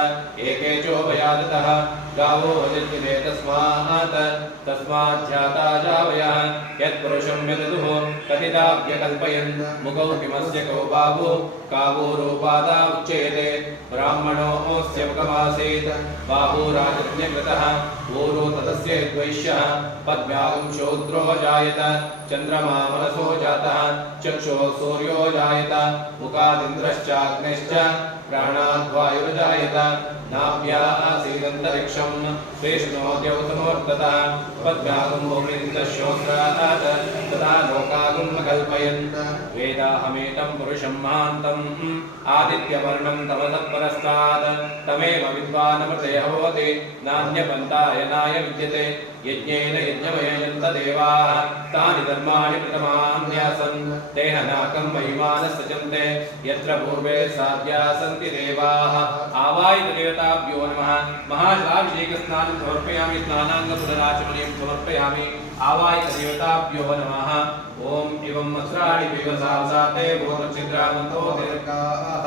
एके चोभयादतः गावो यज्ञरे तस्मात् तस्माज्जाता जावयः यत्पुरुषं यदुः कथिताभ्यकल्पयन् मुखौ किमस्य को बाहु कावो रूपादा उच्यते ब्राह्मणोऽस्य मुखमासीत् बाहुराजज्ञकृतः ऊरो ततस्य द्वैष्यः पद्म्यागं शूद्रो जायत चन्द्रमा मनसो जातः चक्षुः सूर्यो जायत मुखादिन्द्रश्चाग्निश्च प्राणाद्वायुर्जायत नाभ्या आसीदन्तरिक्षं श्रेष्ठोद्यौतमोर्ततः पद्म्यागं भूमिन्दश्योत्रात् तदा लोकागं कल्पयन् वेदाहमेतं पुरुषं महान्तम् आदित्यवर्णं तमसः परस्तात् तमेव विद्वानमृते भवति नान्यपन्थायनाय विद्यते यज्ञेन यज्ञमयजन्त देवाः तानि धर्माणि प्रथमान्यासन् देहनाकं महिमानस्तजन्ते यत्र पूर्वे साध्या सन्ति देवाः आवाहितदेवताभ्यो नमः महाशिलाभिषेकस्नानं समर्पयामि स्नानाङ्गपुनराचमनीं समर्पयामि आवाहितदेवताभ्यो नमः ओम एवं वस्त्राणि विवसाते भूतच्छिद्रामन्तो दीर्घाः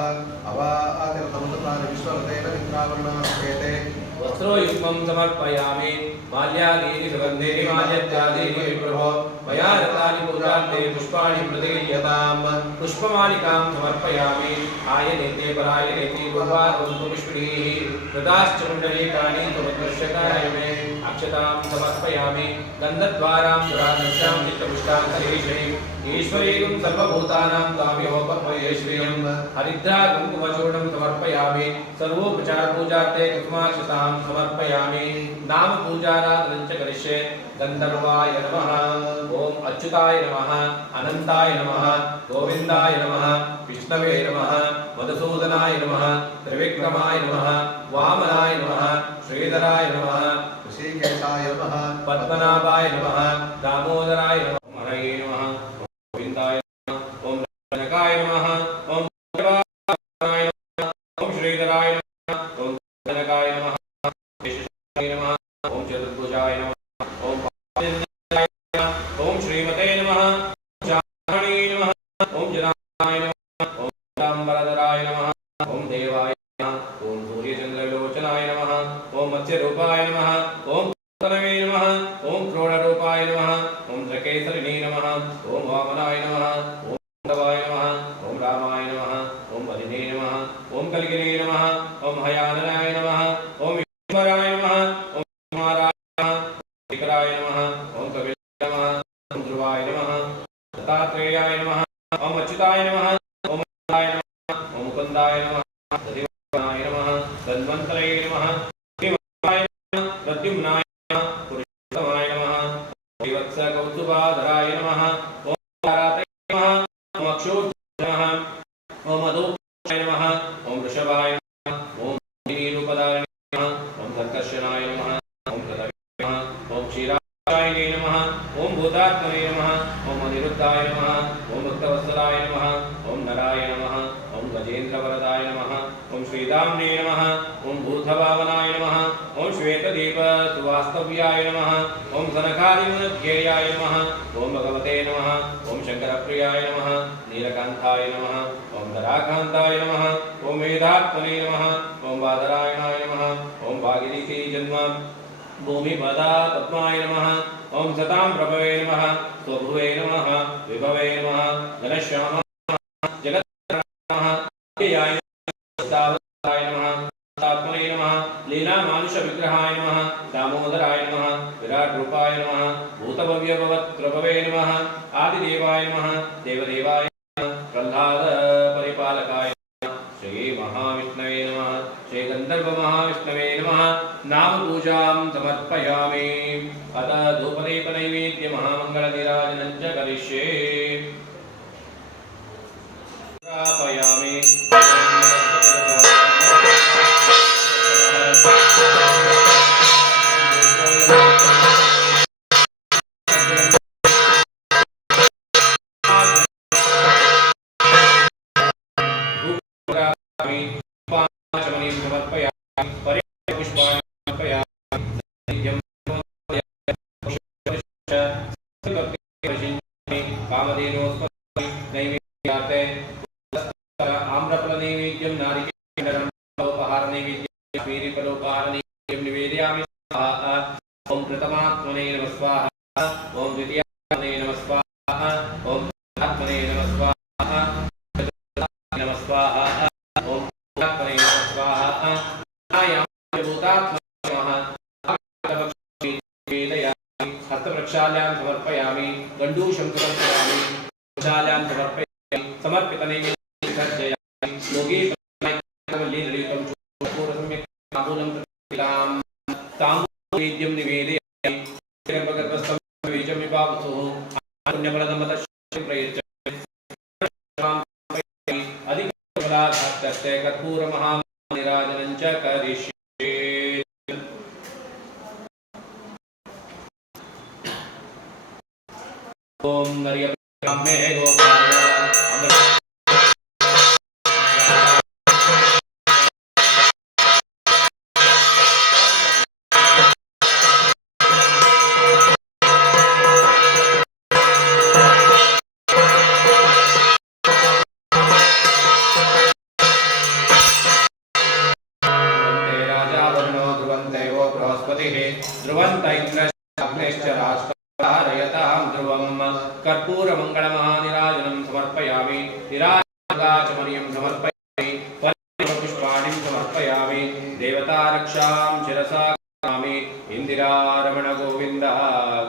अवादिरतमसतानि विश्ववतेन मित्रावर्णास्येते वस्त्रोयुग्मं समर्पयामि माल्यादीनि सुगन्धीनि माल्यत्यादीनि विप्रभो मया रतानि पूजार्थे पुष्पाणि प्रदीयताम् पुष्पमालिकां समर्पयामि आयनेते परायनेते पूर्वारोन्तु पुष्पिणीः प्रदाश्च पुण्डरीकानि त्वमद्दर्शकाय मे अक्षतां समर्पयामि गन्धद्वारां दुरादर्शां नित्यपुष्टां हरीश्रीं ईश्वरीं सर्वभूतानां ताम्योपमये श्रियं हरिद्रा कुङ्कुमचूर्णं समर्पयामि सर्वोपचारपूजार्थे कुसुमाक्षतां समर्पयामि नाम पूजाराधनं च करिष्ये गन्धर्वाय नमः ओम अच्युताय नमः अनन्ताय नमः गोविन्दाय नमः विष्णवे नमः मधुसूदनाय नमः त्रिविक्रमाय नमः वामनाय नमः श्रीधराय नमः ऋषिकेशाय नमः पद्मनाभाय नमः दामोदराय नमः हरये नमः गोविन्दाय नमः ओम जनकाय नमः ओम देवाय नमः ओम श्रीधराय नमः ओम जनकाय नमः शेषाय नमः ओम चतुर्भुजाय नमः ओम पादनाय नमः ओम श्रीमते नमः जाह्नवी नमः ओम जनाय नमः ओम रामवरदराय नमः ओम देवाय नमः ओम सूर्यचन्द्रलोचनाय नमः ओम मत्स्यरूपाय नमः ओम तनवे नमः ओम क्रोडरूपाय नमः ओम द्रकेसरिणे नमः ओम वामनाय नमः ओम माधवाय नमः ओम रामाय नमः ओम बलिने नमः ओम कलिगिने नमः ओम हयाननाय नमः ओम ईश्वराय नमः ओम कुमाराय नमः विकराय नमः ओम कविराय नमः ओम ध्रुवाय नमः दत्तात्रेयाय नमः ओम अच्युताय नमः ओम अच्युताय नमः ओम मुकुन्दाय नमः दधिवाय नमः धन्वन्तरे नमः श्रीमताय नमः प्रद्युम्नाय नमः पुरुषोत्तमाय नमः श्रीवत्सकौस्तुभाधराय नमः ओम तारातये नमः ओम अक्षोभ्याय नमः ओम मधुपाय नमः ओम वृषभाय नमः ओम नीरूपधारिणे नमः ओम संकर्षणाय नमः ओम प्रदवे नमः ओम क्षीराय नमः ओम भूतात्मने नमः ओम अनिरुद्धाय नमः ओम भक्तवत्सलाय नमः ओम नराय नमः ओम गजेन्द्रवरदाय नमः ओम श्रीदाम्ने नमः ओम भूर्धभावनाय नमः ओम श्वेतदीप सुवास्तव्याय नमः ओम सनकादिमुनध्येयाय नमः ओम भगवते नमः ओम शंकरप्रियाय नमः नीलकान्ताय नमः ओम धराकान्ताय नमः ओम वेदात्मने नमः ओम बादरायणाय नमः ओम भागीरथी जन्म भूमिपदा पद्माय नमः ओम सतां प्रभवे नमः स्वभुवे नमः विभवे नमः घनश्यामाय नमः जगत्कारणा नमः नमः आत्मने नमः लीला मानुष विग्रहाय नमः दामोदराय नमः विराट रूपाय नमः भूतभव्यभवत्प्रभवे नमः आदिदेवाय नमः देवदेवाय नमः प्रह्लाद परिपालकाय नमः श्री महाविष्णवे नमः श्री गंधर्व महाविष्णवे नमः नाम पूजां समर्पयामि अत धूपदीप नैवेद्य महामंगल निराजनं च करिष्ये स्थापयामि वीर्यफलोपहारनैवेद्यं निवेदयामि स्वाहा। ओम प्रथमात्मने नमः स्वाहा। ओम द्वितीयात्मने नमः स्वाहा। ओम आत्मने नमः स्वाहा। नमः स्वाहा। ओम आत्मने नमः स्वाहा। आयामि भूतात्मने नमः। वेदयामि हस्तप्रक्षाल्यां समर्पयामि। गण्डूशं समर्पयामि। प्रक्षाल्यां समर्पयामि। समर्पितनैवेद्यं विसर्जयामि। योगी ताम्बूलवेद्यं निवेदयामि। गर्भगर्भस्थं बीजं विभावतु पुण्यफलदमतः प्रयच्छामि। अधिकफलार्थस्य कर्पूरमहानिराजनं च करिष्ये। ओम नरियब्राह्मे गोपाल कर्पूरमङ्गलमहानिराजनं समर्पयामि। निराजनाचमनीयं समर्पयामि। पुष्पाणिं समर्पयामि। देवतारक्षां शिरसा करोमि। इन्दिरारमण गोविन्द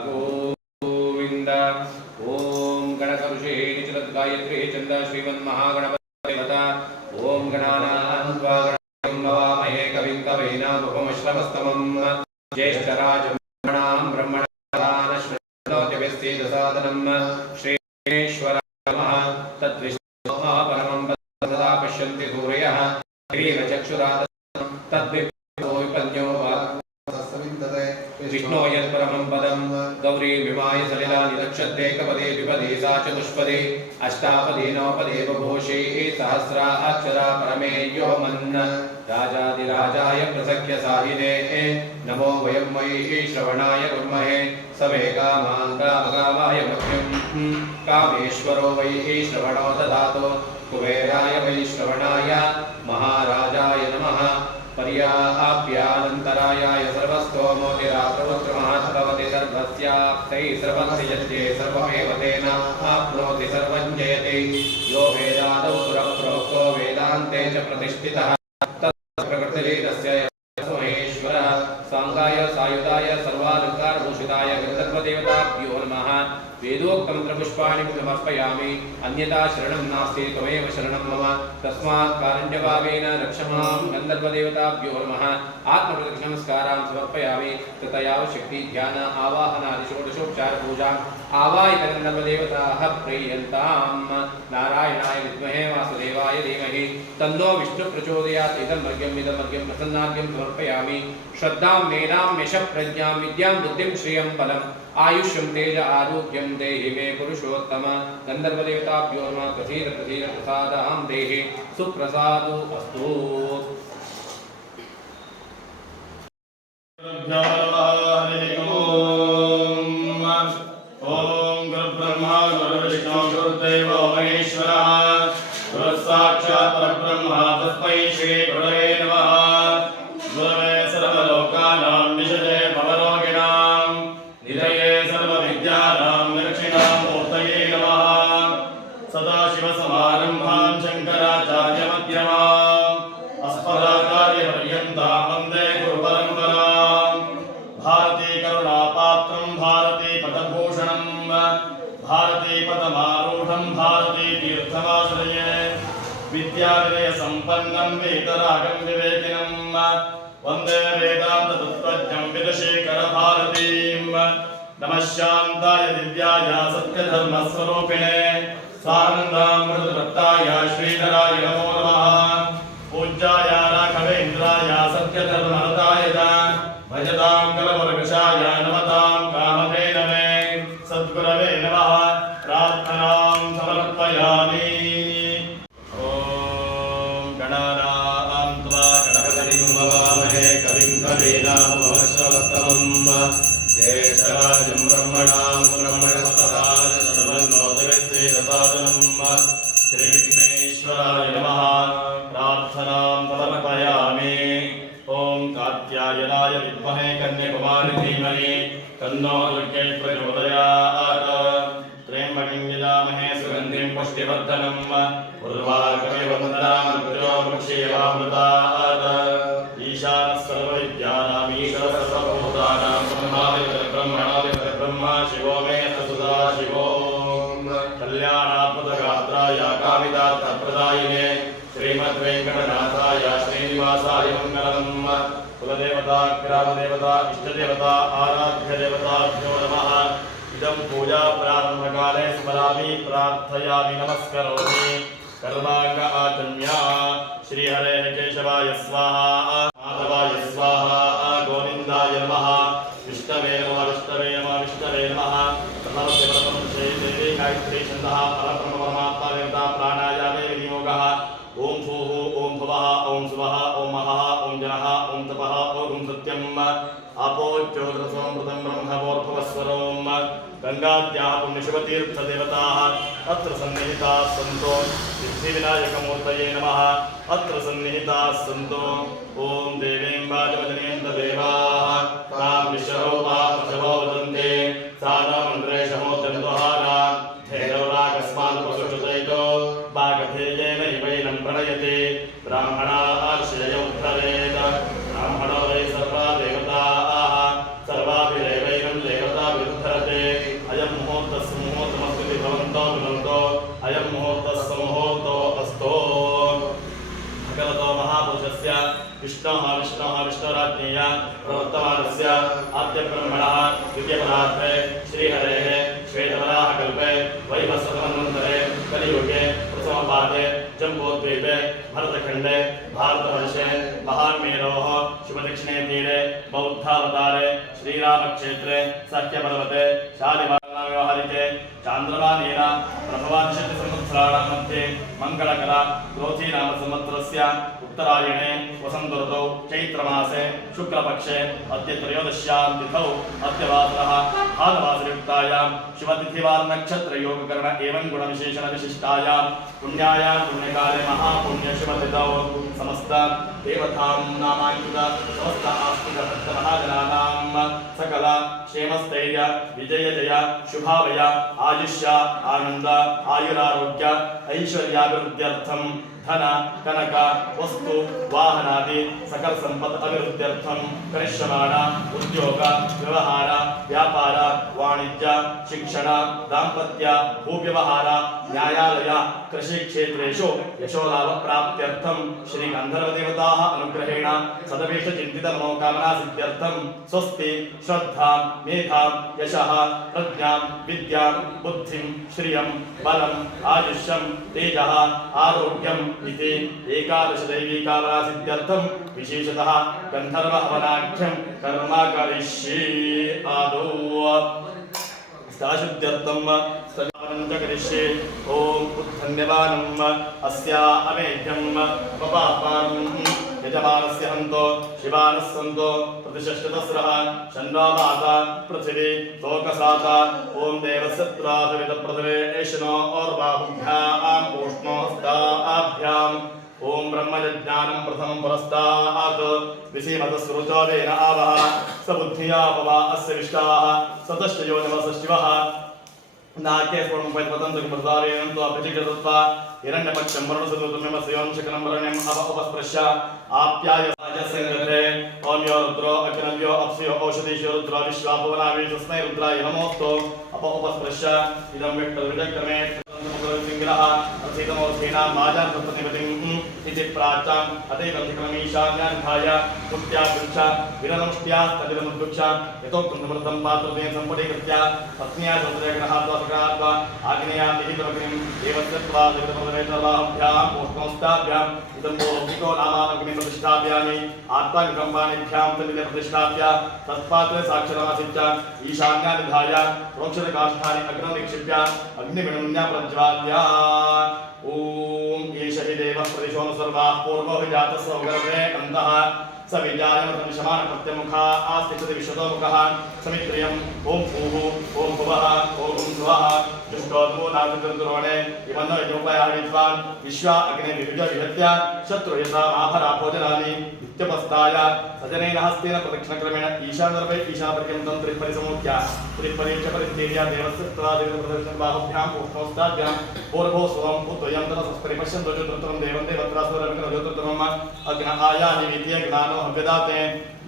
गोविन्द। ओम गणकऋषे निचलद्गायत्री छन्द श्रीमन्महागणपते देवता। ओम गणानां त्वा गणपतिं नमामहे कविं कवीनामुपमश्रवस्तमं। ज्येष्ठराजं ब्रह्मणां श्रीश्वर नमः। तद्विष्णुः परमं सदा पश्यन्ति सूर्यः। ग्रीवचक्षुरादं तद्विष्णो विपन्यो विष्णो यत्परमं पदं। गौरी विमाय सलिलानि दक्षद्देकपदे विपदे सा चतुष्पदे अष्टापदे नवपदे बभूषे सहस्राक्षरा परमे यो मन्। राजाधिराजाय प्रसख्य साहिने नमो वयं मयि श्रवणाय कुर्महे। सवे कामान् कामकामाय मह्यं कामेश्वरो वै श्रवणो ददातु। कुबेराय वै श्रवणाय महाराजाय नमः। पर्याप्यानन्तरायाय सर्वस्तोमोतिरात्रवत्रमहात्भवति सर्वस्याप्तै सर्वस्य यज्ञे सर्वमेव तेन आप्नोति सर्वं जयति। यो वेदादौ पुरप्रोक्तो वेदान्ते च प्रतिष्ठितः प्रकृतिरीतस्य महेश्वरः। सांगाय सायुधाय सर्वालङ्कारभूषिताय गन्धर्वदेवताभ्यो नमः। वेदोक्तमन्त्रपुष्पाणि समर्पयामि। अन्यथा शरणं नास्ति त्वमेव शरणं मम। तस्मात् कारुण्यभावेन रक्ष मां। गन्धर्वदेवताभ्यो नमः। आत्मप्रदक्षिणमस्कारान् समर्पयामि। तथायावशक्ति ध्यान आवाहनादि षोडशोपचारपूजाम् आवाहित गन्धर्वदेवताः प्रीयन्तां। नारायणाय विद्महे वासुदेवाय धीमहि तन्नो विष्णुः प्रचोदयात्। इदमर्घ्यं प्रसन्नाद्यं समर्पयामि। श्रद्धां मेधां यशप्रज्ञां विद्यां बुद्धिं श्रियं बलम् आयुष्यं तेज आरोग्यं देहि मे पुरुषोत्तम। गन्धर्वदेवताभ्यो नमः। प्रसादां देहि सुप्रसादो अस्तु। ओम गुरुब्रह्मा गुरुविष्णु गुरुदेवो महेश्वरः। गुरुसाक्षात् परब्रह्म तस्मै श्री गुरवे नमः। गुरवे सर्वलोकानां निषजे भवरोगिणां निधये सर्वविद्यानां दक्षिणामूर्तये नमः। सदाशिवसमारम्भां शङ्कराचार्यमध्यमाम् अस्मदाचार्यपर्यन्तां वन्दे गुरुपरम्पराम्। भारती करुणापात्रं भारती पदभूषणं भारती पदमारूढं भारती तीर्थमाश्रये। विद्याविनयसम्पन्नं वेदरागं विवेकिनं वन्दे वेदान्ततत्त्वज्ञं विदुषेखरभारतीं। नमः शान्ताय दिव्याय सत्यधर्मस्वरूपिणे स्वानन्दामृतदत्ताय श्रीधराय नमो नमः। पूज्याय राघवेन्द्राय सत्यधर्मरताय च भजतां कलवरवृषाय नमतां कामधेनवे सद्गुरवे नमः। प्रार्थनां समर्पयामि। ॐ गणानां त्वा गणपतिं भवामहे कविं कवीनामुपमश्रवस्तमम्। ज्येष्ठराजं ब्रह्मणां ब्रह्मणस्पदाय सर्वन्नोदयस्ते ददातनम्। श्रीविघ्नेश्वराय नमः। समर्पयामि। ओम कात्यायनाय विद्महे कन्याकुमारी धीमहि तन्नो दुर्गे प्रचोदयात्। त्र्यम्बकं यजामहे सुगन्धिं पुष्टिवर्धनम् उर्वारुकमिव बन्धनामृत्यो वृक्षेवामृतात्। ईशानः सर्वविद्यानाम् ईश्वरः सर्वभूतानां ब्रह्मणादिपरब्रह्म ब्रह्मा शिवो मे सदा शिवो। कल्याणात्मकगात्राय कामितार्थप्रदायिने श्रीमद्वेङ्कटनाथाय श्रीनिवासाय मङ्गलम्। कुलदेवता ग्रामदेवता इष्टदेवता आराध्यदेवताभ्यो नमः। इदं पूजा प्रारम्भकाले स्मरामि प्रार्थयामि नमस्करोमि। कर्मांग आचम्य श्रीहरेः केशवाय स्वाहा माधवाय स्वाहा गोविन्दाय नमः। विष्णवे नमः विष्णवे नमः विष्णवे नमः। समर्पयं श्री देवी गायत्री छन्दः परब्रह्म परमात्मा देवता प्राणायामे विनियोगः। ओम भूः ओम भुवः ओम सुवः ओम महः ओम जनः ओम तपः ओम सत्यम् आपो ज्योतिरसोमृतं ब्रह्मवोर्भवस्वरोम। गंगाद्याः पुण्यशिवतीर्थदेवताः अत्र सन्निहिताः सन्तो। सिद्धिविनायकमूर्तये नमः। अत्र सन्निहिताः सन्तो। ओम देवीं वाचमजनीं तदेवाः तां विश्वरूपा प्रसवो वदन्ते सा न मन्त्रेशमोत्यन्तहारा धैर्यवराकस्मात् पशुच्युतैतो वागधेयेन इवैनं प्रणयते ब्राह्मणार्षय उद्धरेत्। ब्राह्मणो वै सर्वा देवताः सर्वाभिरेवैनं देवताभिरुद्धरते। अयं मुहूर्तस्य मुहूर्तमस्ति भवन्तो विनन्तो अयं मुहूर्तस्य मुहूर्तो अस्तु। भगवतो महापुरुषस्य विष्णोः विष्णोराज्ञेय प्रवर्तमानस्य आद्यब्रह्मणः द्वितीयपरात्रे श्रीहरेः श्वेतवराहकल्पे वैवस्वतमन्वन्तरे कलियुगे प्रथमपादे जम्बूद्वीपे भरतखण्डे भारतवर्षे महान्मेरोः शुभदक्षिणे तीरे बौद्धावतारे श्रीरामक्षेत्रे सख्यपर्वते शालिवाहरिके चान्द्रमानेन प्रभवादिशतसंवत्सराणां मध्ये मङ्गलकरा क्रोधीनाम संवत्सरस्य उत्तरायणे वसन्तऋतौ चैत्रमासे शुक्लपक्षे अद्य त्रयोदश्यां तिथौ अद्यवासरः भानुवासरयुक्तायां शुभतिथिवारनक्षत्रयोगकरण एवं गुणविशेषणविशिष्टायां पुण्यायां पुण्यकाले महापुण्यशुभतिथौ समस्त देवतां नामाङ्कित समस्त आस्तिक भक्तमहाजनानां सकल क्षेमस्थैर्य विजय जय शुभावय आयुष्य आनंद आयुरारोग्य ऐश्वर्याभिवृद्ध्यर्थं धन कनक वस्तु वाहनादि सकल संपत् अभिवृद्ध्यर्थं करिष्यमाण उद्योग व्यवहार व्यापार वाणिज्य शिक्षण दाम्पत्य भूव्यवहार न्यायालय कृषि क्षेत्रेषु यशोलाभ प्राप्त्यर्थं श्री गन्धर्वदेवताः अनुग्रहेण सदवेश चिन्तित मनोकामना सिद्ध्यर्थं स्वस्ति श्रद्धां मेधां यशः प्रज्ञां विद्यां बुद्धिं श्रियं बलम् आयुष्यं तेजः आरोग्यम् इति एकादश दैवीकामना सिद्ध्यर्थं विशेषतः गन्धर्व हवनाख्यं कर्म करिष्ये। आदौ स्थाशुद्ध्यर्थं स्थापनं च करिष्ये। ओम धन्यवादम् अस्या अमेध्यं पपापारं यजमानस्य हन्तो शिवानः सन्तो प्रतिषष्टतस्रः षण्णो माता पृथिवी तोकसाता। ओम देवस्य त्रासविदप्रथमे एषणो और्बाहुभ्यां पूष्णो हस्ताभ्याम्। ओम ब्रह्मयज्ञानं प्रथमं पुरस्तात् विसीमतस्रुचोदेन आवः स बुद्धिया पवा अस्य विष्टाः सतश्च यो नमः शिवः। नाके स्फुटमुपैत्पतन्तु किमृतारेण तु अभिजिगतत्वा हिरण्यपक्षं वरुणसदृतमेमस्यों शकलं वरण्यम् उपस्पृश्य आप्याय संगते। ओम यो रुद्रो अग्नव्यो अप्सयो औषधीशो रुद्रो विश्वापवनावेशस्मै रुद्राय नमोऽस्तु उपस्पृश्य इदं विष्टविजक्रमे सिंहः असीतमोऽधीना माजां प्रतिपदिम् इति प्राचाम् अतैकन्धिक्रमीशान्यान्धाय मुक्त्यागृच्छ विरनमुष्ट्यास्तदिरमुद्गुच्छ यतोक्तं समृद्धं पात्रतेन सम्पदीकृत्य पत्न्या समुद्रेगणहात्वा आग्नेयां निहितमग्निं देवस्य त्वादितपदवेतर्वाभ्यां पोष्णोस्ताभ्याम् इदं लौकिको नामानग्निं प्रतिष्ठापयामि। आत्मानिकम्पानिभ्यां तदिते प्रतिष्ठाप्य तत्पात्रे साक्षरमासिच्च ईशान्यानिधाय प्रोक्षणकाष्ठानि अग्नौ निक्षिप्य अग्निविणम्या प्रज्वाल्य। ओम एष हि देवः विशोन सर्वाः पूर्वोभिजातस्य उग्रवे अन्तः स विद्यायमतं शमान प्रत्यमुखा आस्तिष्ठति विश्वतो मुखः समित्रियम् ॐ भूः ॐ भुवः ॐ स्वः दुष्टोद्मो नागतुर्द्रोणे इमन्न योपयाः विद्वान् विश्वा अग्ने विविध विहत्य शत्रुयथा आभरा भोजनानि नित्यपस्ताय सजनेन हस्तेन प्रदक्षिणक्रमेण ईशानर्भे ईशापर्यन्तं त्रिपरिसमुख्य त्रिपरिच परिस्थित्या देवस्य तदा देवप्रदर्शन बाहुभ्याम् ऊष्णोस्ताभ्यां पूर्वो स्वं उद्वयं ततः ज्योतिर्त्रं देवं देवत्रासुरविक्रमज्योतिर्त्रमम् अग्न आयानि विद्ये ज्ञानो हव्यदाते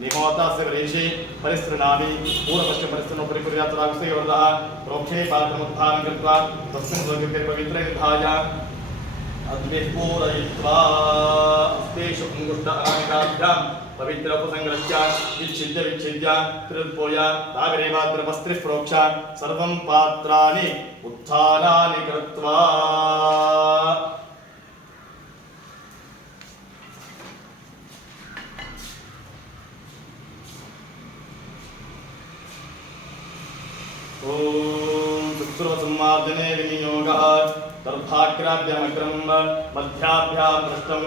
निहोता से वरेशे परिसृणानि पूर्वपश्चिम परिसृणो परिकुर्यात्रागुसेवर्धः प्रोक्षे पात्रमुद्धानं कृत्वा तस्मिन् स्वर्गे पवित्रे निधाय अग्निः पूरयित्वा अस्तेषु अङ्गुष्ठ अनामिकाभ्यां पवित्र उपसंग्रह्य विच्छिद्य त्रिपोय ताविरेवाद्रवस्त्रिः प्रोक्ष सर्वं पात्राणि उत्थानानि कृत्वा ॐ शुक्रसंमार्जने विनियोगः दर्भाग्राभ्यामग्रं मध्याभ्यां दृष्टं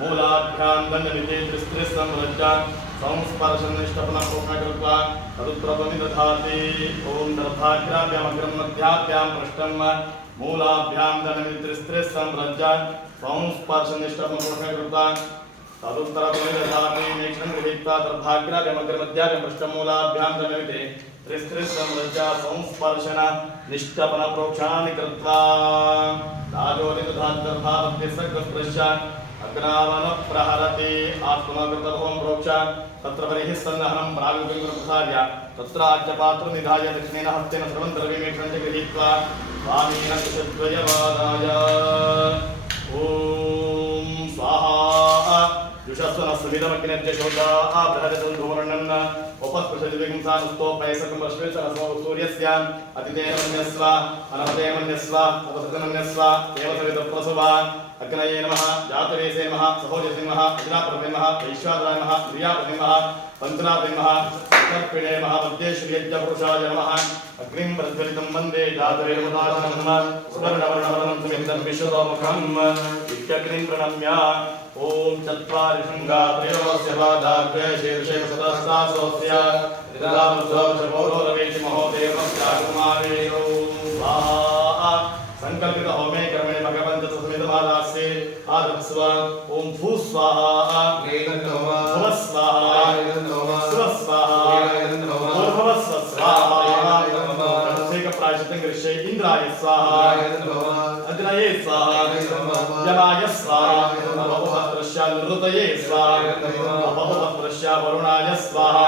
मूलाभ्यां दण्डनिधे त्रिस्त्रिसंरज्य संस्पर्शनिष्ठपनपूर्ण कृत्वा तदुत्तरपमि दधाति ॐ दर्भाग्राभ्यामग्रं मध्याभ्यां दृष्टं मूलाभ्यां दण्डनिधे त्रिस्त्रिसंरज्य संस्पर्शनिष्ठपनपूर्ण कृत्वा तदुत्तरपमि दधाति नेक्षणं गृहीत्वा दर्भाग्राभ्यामग्रमध्याभ्यां दृष्टं मूलाभ्यां दण्डनिधे त्रिस्त्रिसंरज्य संस्पर्शन निष्ठपन प्रोक्षाणि कृत्वा राजोनिदधान्तर्भावस्य सकृत्प्रश्च अग्नावन प्रहरति आत्मकृतभवं प्रोक्ष तत्र परिः सन्नहनं प्रागुपिङ्गुरप्रसार्य तत्र आच्यपात्रं निधाय दक्षिणेन हस्तेन सर्वं द्रव्यमेक्षं च गृहीत्वा वामेन कुशद्वयवादाय ॐ स्वाहा जुषस्वनस्मिदमग्निर्जशोदा बृहदसन्धुवर्णन् उपस्पृशदिविंसानुस्तोपैसकं रश्मिसहस्रो सूर्यस्य अतितेन मन्यस्व अनपते मन्यस्व अपतते मन्यस्व देवसविदप्रसव अग्नये नमः जातवेसे नमः सहोजसे नमः अग्नाप्रभे नमः वैश्वादराय नमः प्रियापते नमः पञ्चनाथे नमः सर्पिणे नमः मध्येश्वर्यज्ञपुरुषाय नमः अग्निं प्रज्वलितं वन्दे जातवे नमः सुवर्णवर्णवर्णं सुमितं विश्वतोमुखम् इत्यग्निं प्रणम्य ॐ चत्वारि शृङ्गा त्रयोदस्य पादाग्रे शीर्षे सदस्तासोऽस्य निददामसोऽशपोरोरवेति महोदेवस्याकुमारेयो स्वाहा संकल्पित होमे कर्मणे भगवन्त तस्मिदमादास्ये आदत्स्व ॐ भू स्वाहा भुव स्वाहा सुव स्वाहा भूर्भुवस्व स्वाहा तथैक प्रायश्चित्तं करिष्ये इन्द्राय स्वाहा अग्नये स्वाहा यमाय स्वाहा अपभद्रस्य निरुतये स्वाहा अपभद्रस्य वरुणाय स्वाहा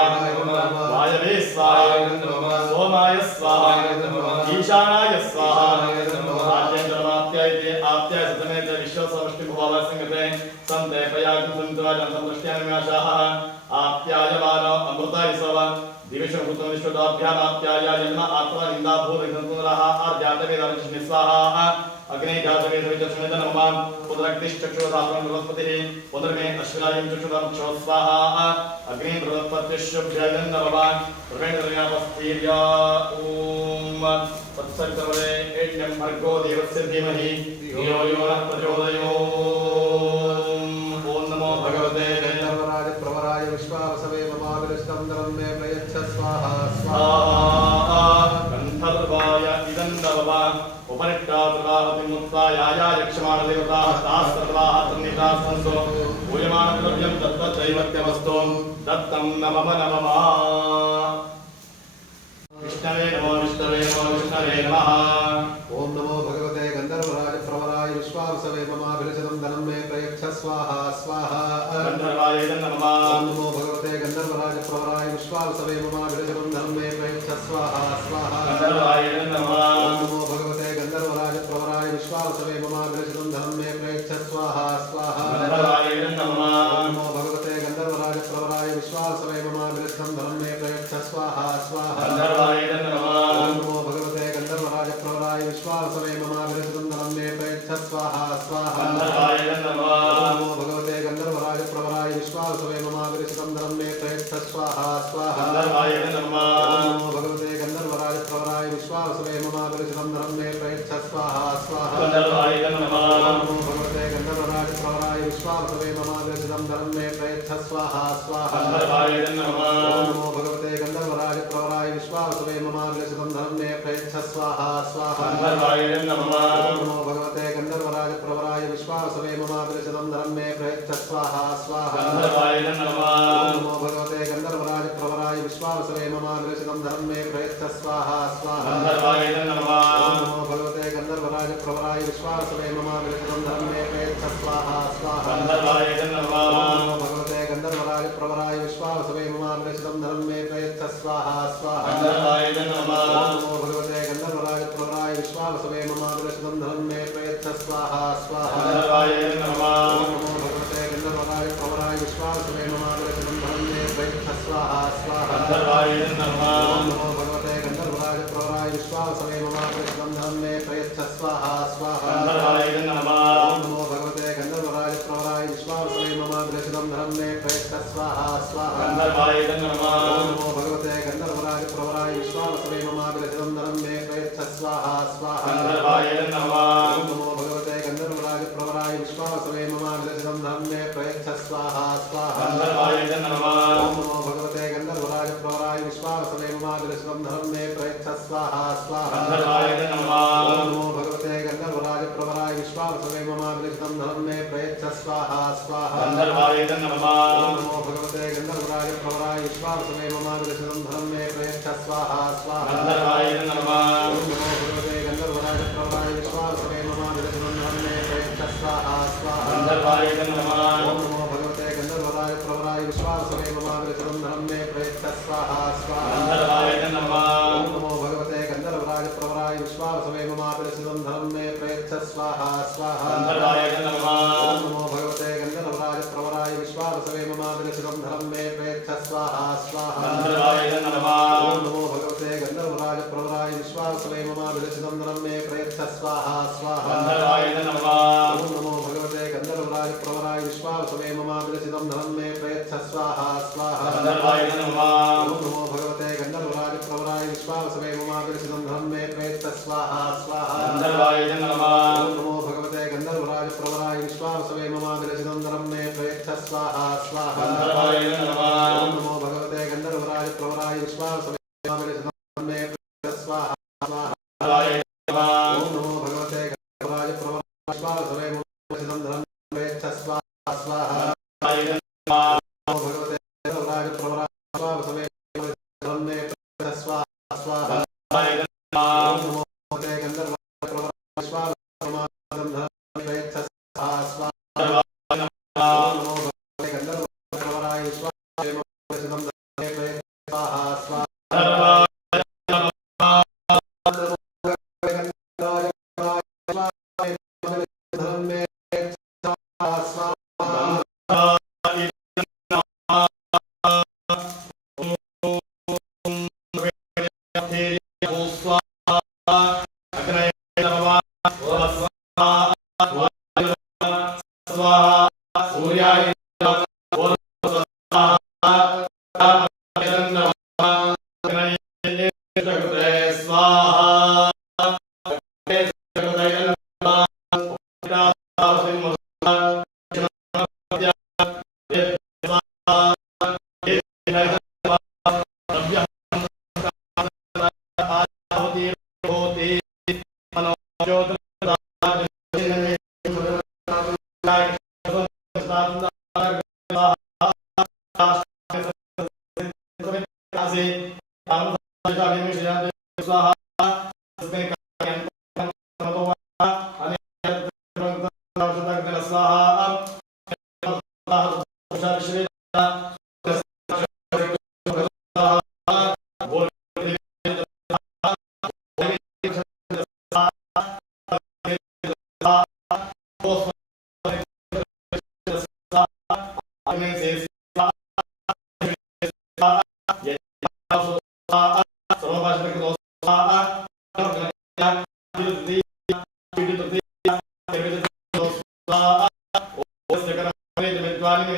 वायवे स्वाहा सोमाय स्वाहा ईशानाय स्वाहा आद्यन्तरमाप्यायते आप्याय सतमेत विश्वसमष्टिभुवाव संगते सन्देपयागं सन्त्वाजं समृष्ट्यान्म्याशाः आप्यायमानो अमृताय सव दिविषभूतं विश्वदाभ्यामाप्याय जन्म आत्मा निन्दा भूरिसन्तुनरः आर्जातवेदर्चिनि स्वाहा अग्ने जातवेदविचक्षुणित नमः पुत्रक्तिश्चक्षुरधात्रं बृहस्पतिः पुनर्मे अश्विनायं चक्षुरमक्षो स्वाहा अग्ने बृहस्पतिश्चुभ्यं नमः प्रवेणरयापस्थीर्य ॐ तत्सवितुर्वरे एण्यं भर्गो देवस्य धीमहि धियो यो नः प्रचोदयात् ॐ नमो भगवते गन्धर्वराज प्रवराय विश्वावसवे ममाविरस्तं दरं मे प्रयच्छ स्वाहा स्वाहा गन्धर्वाय इदं नमः उपरिष्टाद्रावतिमुत्सायाय यक्षमाणदेवताः ताः सर्वाः तन्निताः सन्तु पूयमानद्रव्यं तत्तदैवत्यमस्तु दत्तं नमः नमः विष्णवे नमो विष्णवे नमो विष्णवे नमः ॐ नमो भगवते गन्धर्वराज प्रवराय विश्वावसवे ममाविरस्तं दरं मे प्रयच्छ स्वाहा स्वाहा गन्धर्वाय इदं नमः ॐ नमो भगवते गन्धर्वराज प्रवराय विश्वावसवे ममाविरस्तं दरं मे प्रयच्छ स्वाहा स्वाहा गन्धर्वाय इदं नमः ॐ नमो भगवते गन्धर्वराज प्रवराय विश्वावसवे ममाविरस्तं दरं मे प्रयच्छ स्वाहा स्वाहा गन्धर्वाय इदं नमः ॐ नमो भगवते गन्धर्वराज प्रवराय विश्वावसवे ममाविरस्तं दरं मे प्रयच्छ स्वाहा स्वाहा गन्धर्वाय इदं नमः ॐ नमो भगवते गन्धर्वराज प्रवराय विश्वावसवे ममाविरस्तं दरं मे प्रयच्छ स्वाहा स्वाहा गन्धर्वाय इदं नमः ॐ नमो भगवते गन्धर्वराज प्रवराय विश्वावसवे ममाविरस्तं दरं मे प्रयच्छ स्वाहा स्वाहा गन्धर्वाय इदं नमः ॐ नमो भगवते गन्धर्वराज प्रवराय विश्वावसवे ममाविरस्तं दरं मे प्रयच्छ स्वाहा स्वाहा गन्धर्वाय इदं नमः ॐ नमो भगवते गन्धर्वराज प्रवराय विश्वावसवे ममाग्रसितं धनं मे प्रयच्छ स्वाहा स्वाहा गन्धर्वाय नमः ओम नमो भगवते गन्धर्वराज प्रवराय विश्वावसवे ममाग्रसितं धनं मे प्रयच्छ स्वाहा स्वाहा गन्धर्वाय नमः ओम नमो भगवते गन्धर्वराज प्रवराय विश्वावसवे ममाग्रसितं धनं मे प्रयच्छ स्वाहा स्वाहा गन्धर्वाय नमः ओम नमो भगवते गन्धर्वराज प्रवराय विश्वावसवे ममाग्रसितं धनं मे प्रयच्छ स्वाहा स्वाहा गन्धर्वाय नमः ओम नमो भगवते गन्धर्वराज प्रवराय विश्वावसवे ममाग्रसितं धनं मे प्रयच्छ स्वाहा स्वाहा गन्धर्वाय नमः ओम नमो भगवते गन्धर्वराज प्रवराय विश्वावसवे ममाग्रसितं धनं मे प्रयच्छ स्वाहा स्वाहा गन्धर्वाय नमः ओम नमो भगवते गन्धर्वराज प्रवराय विश्वावसवे ममाग्रसितं धनं मे प्रयच्छ स्वाहा स्वाहा गन्धर्वाय नमः ओम नमो भगवते गन्धर्वराज प्रवराय विश्वावसवे ममाग्रसितं धनं मे प्रयच्छ स्वाहा स्वाहा गन्धर्वाय नमः ओम नमो भगवते गन्धर्वराज प्रवराय विश्वावसवे ममाग्रसितं धनं मे प्रयच्छ स्वाहा स्वाहा गन्धर्वाय नमः ओम नमो भगवते गन्धर्वराज प्रवराय विश्वावसवे ममाग्रसितं धनं मे प्रयच्छ स्वाहा स्वाहा गन्धर्वाय नमः ओम नमो भगवते गन्धर्वराज प्रवराय विश्वावसवे ममाग्रसितं धनं मे प्रयच्छ स्वाहा स्वाहा गन्धर्वाय नमः ओम नमो भगवते गन्धर्वराज प्रवराय विश्वावसवे ममाग्रसितं धनं मे प्रयच्छ स्वाहा स्वाहा गन्धर्वाय नमः ओम नमो भगवते गन्धर्वराज प्रवराय विश्वावसवे ममाग्रसितं धनं मे प्रयच्छ स्वाहा स्वाहा गन्धर्वाय नमः ओम नमो भगवते गन्धर्वराज प्रवराय विश्वावसवे ममाग्रसितं धनं मे प्रयच्छ स्वाहा स्वाहा गन्धर्वाय नमः ओम नमो भगवते गन्धर्वराज प्रवराय विश्वावसवे ममाग्रसितं धनं मे प्रयच्छ स्वाहा स्वाहा गन्धर्वाय नमः ओम नमो भगवते गन्धर्वराज प्रवराय विश्वावसवे ममाग्रसितं धनं मे प्रयच्छ स्वाहा स्वाहा गन्धर्वाय नमः ओम नमो भगवते गन्धर्वराज प्रवराय विश्वावसवे ममाग्रसितं धनं मे प्रयच्छ स्वाहा स्वाहा गन्धर्वाय नमः ओम नमो भगवते गन्धर्वराज प्रवराय विश्वावसवे ममाग्रसितं धनं मे प्रयच्छ स्वाहा स्वाहा गन्धर्वाय नमः ओम नमो भगवते गन्धर्वराज प्रवराय विश्वावसवे ममाग्रसितं धनं मे प्रयच्छ स्वाहा स्वाहा गन्धर्वाय नमः ओम नमो भगवते गन्धर्वराज प्रवराय विश्वावसवे ममाग्रसितं धनं मे प्रयच्छ स्वाहा स्वाहा गन्धर्वाय नमः ओम नमो भगवते गन्धर्वराज प्रवराय विश्वावसवे ममाग्रसितं धनं मे प्रयच्छ स्वाहा स्वाहा गन्धर्वाय नमः ओम नमो भगवते गन्धर्वराज प्रवराय विश्वावसवे ममाग्रसितं धनं मे प्रयच्छ स्वाहा स्वाहा गन्धर्वाय नमः ओम नमो भगवते गन्धर्वराज प्रवराय विश्वावसवे ममाग्रसितं धनं मे प्रयच्छ स्वाहा स्वाहा गन्धर्वाय नमः ओम नमो भगवते गन्धर्वराज प्रवराय विश्वावसवे ममाग्रसितं धनं मे प्रयच्छ स्वाहा स्वाहा गन्धर्वाय नमः ओम नमो भगवते गन्धर्वराज प्रवराय विश्वावसवे ममाग्रसितं धनं मे प्रयच्छ स्वाहा स्वाहा गन्धर्वाय नमः ओम भगवते गन्धर्वराज प्रवराय विश्वावसवे ममाग्रसितं धनं मे प्रयच्छ स्वाहा स्वाहा गन्धर्वाय नमः ओम नमो भगवते गन्धर्वराज प्रवराय विश्वावसवे ममाग्रसितं धनं मे प्रयच्छ स्वाहा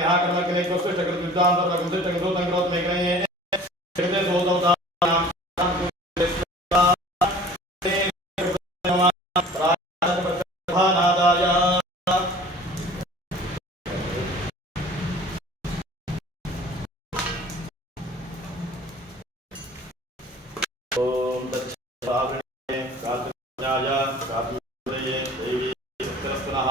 स्वाहा गन्धर्वाय नमः ओम नमो भगवते गन्धर्वराज प्रवराय विश्वावसवे ममाग्रसितं धनं मे प्रयच्छ स्वाहा स्वाहा ओम तत्सवितुर्वरेण्यं कार्तिकेयाय कार्तिकेये देवी सत्यरस्तनः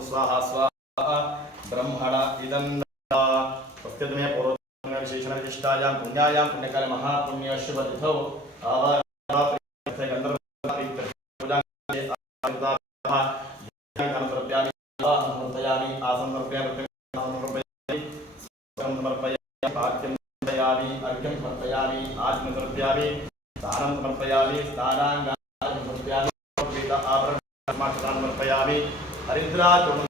स्वाहा ब्रह्मण इदं प्रत्यदमे पूर्वमे विशेषण विशिष्टायां पुण्यायां पुण्यकाले महापुण्य शुभतिथौ आवाप्रियते गन्धर्वप्रियामि समर्पयामि आसनं समर्पयामि पाक्यं समर्पयामि अर्घ्यं समर्पयामि आचमनं समर्पयामि स्नानं समर्पयामि स्नानाङ्गानि समर्पयामि आभरणं समर्पयामि हरिद्राचूर्णं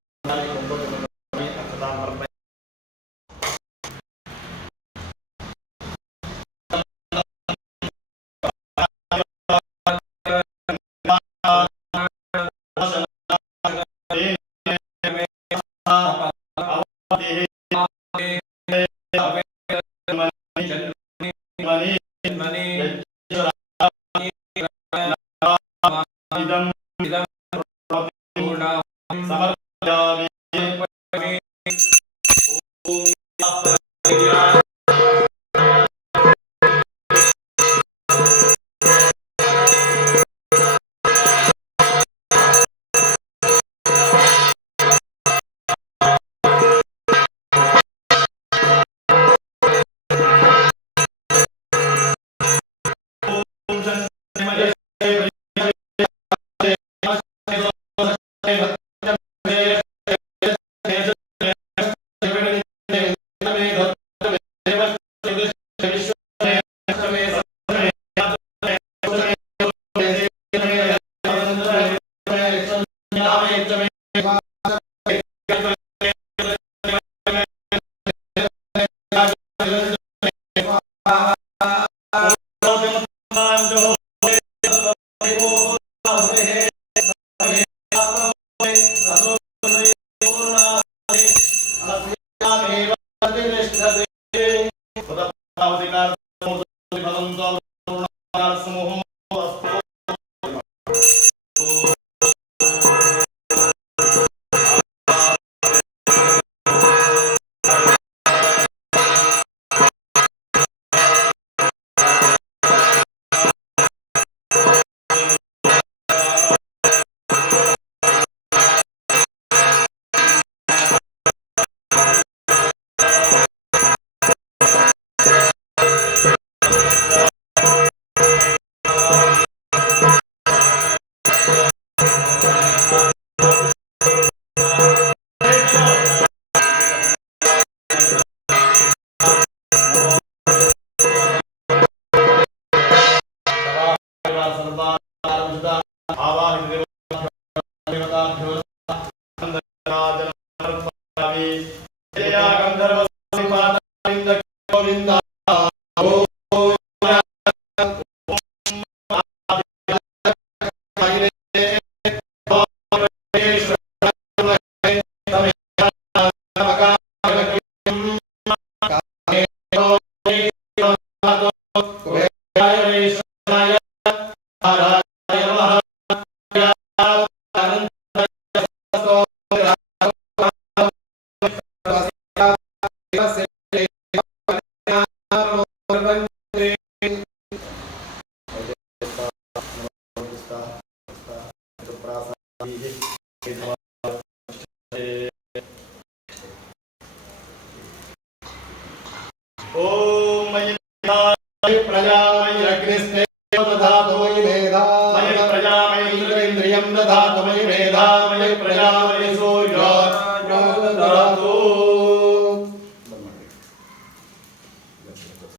प्रजामय सूर्यो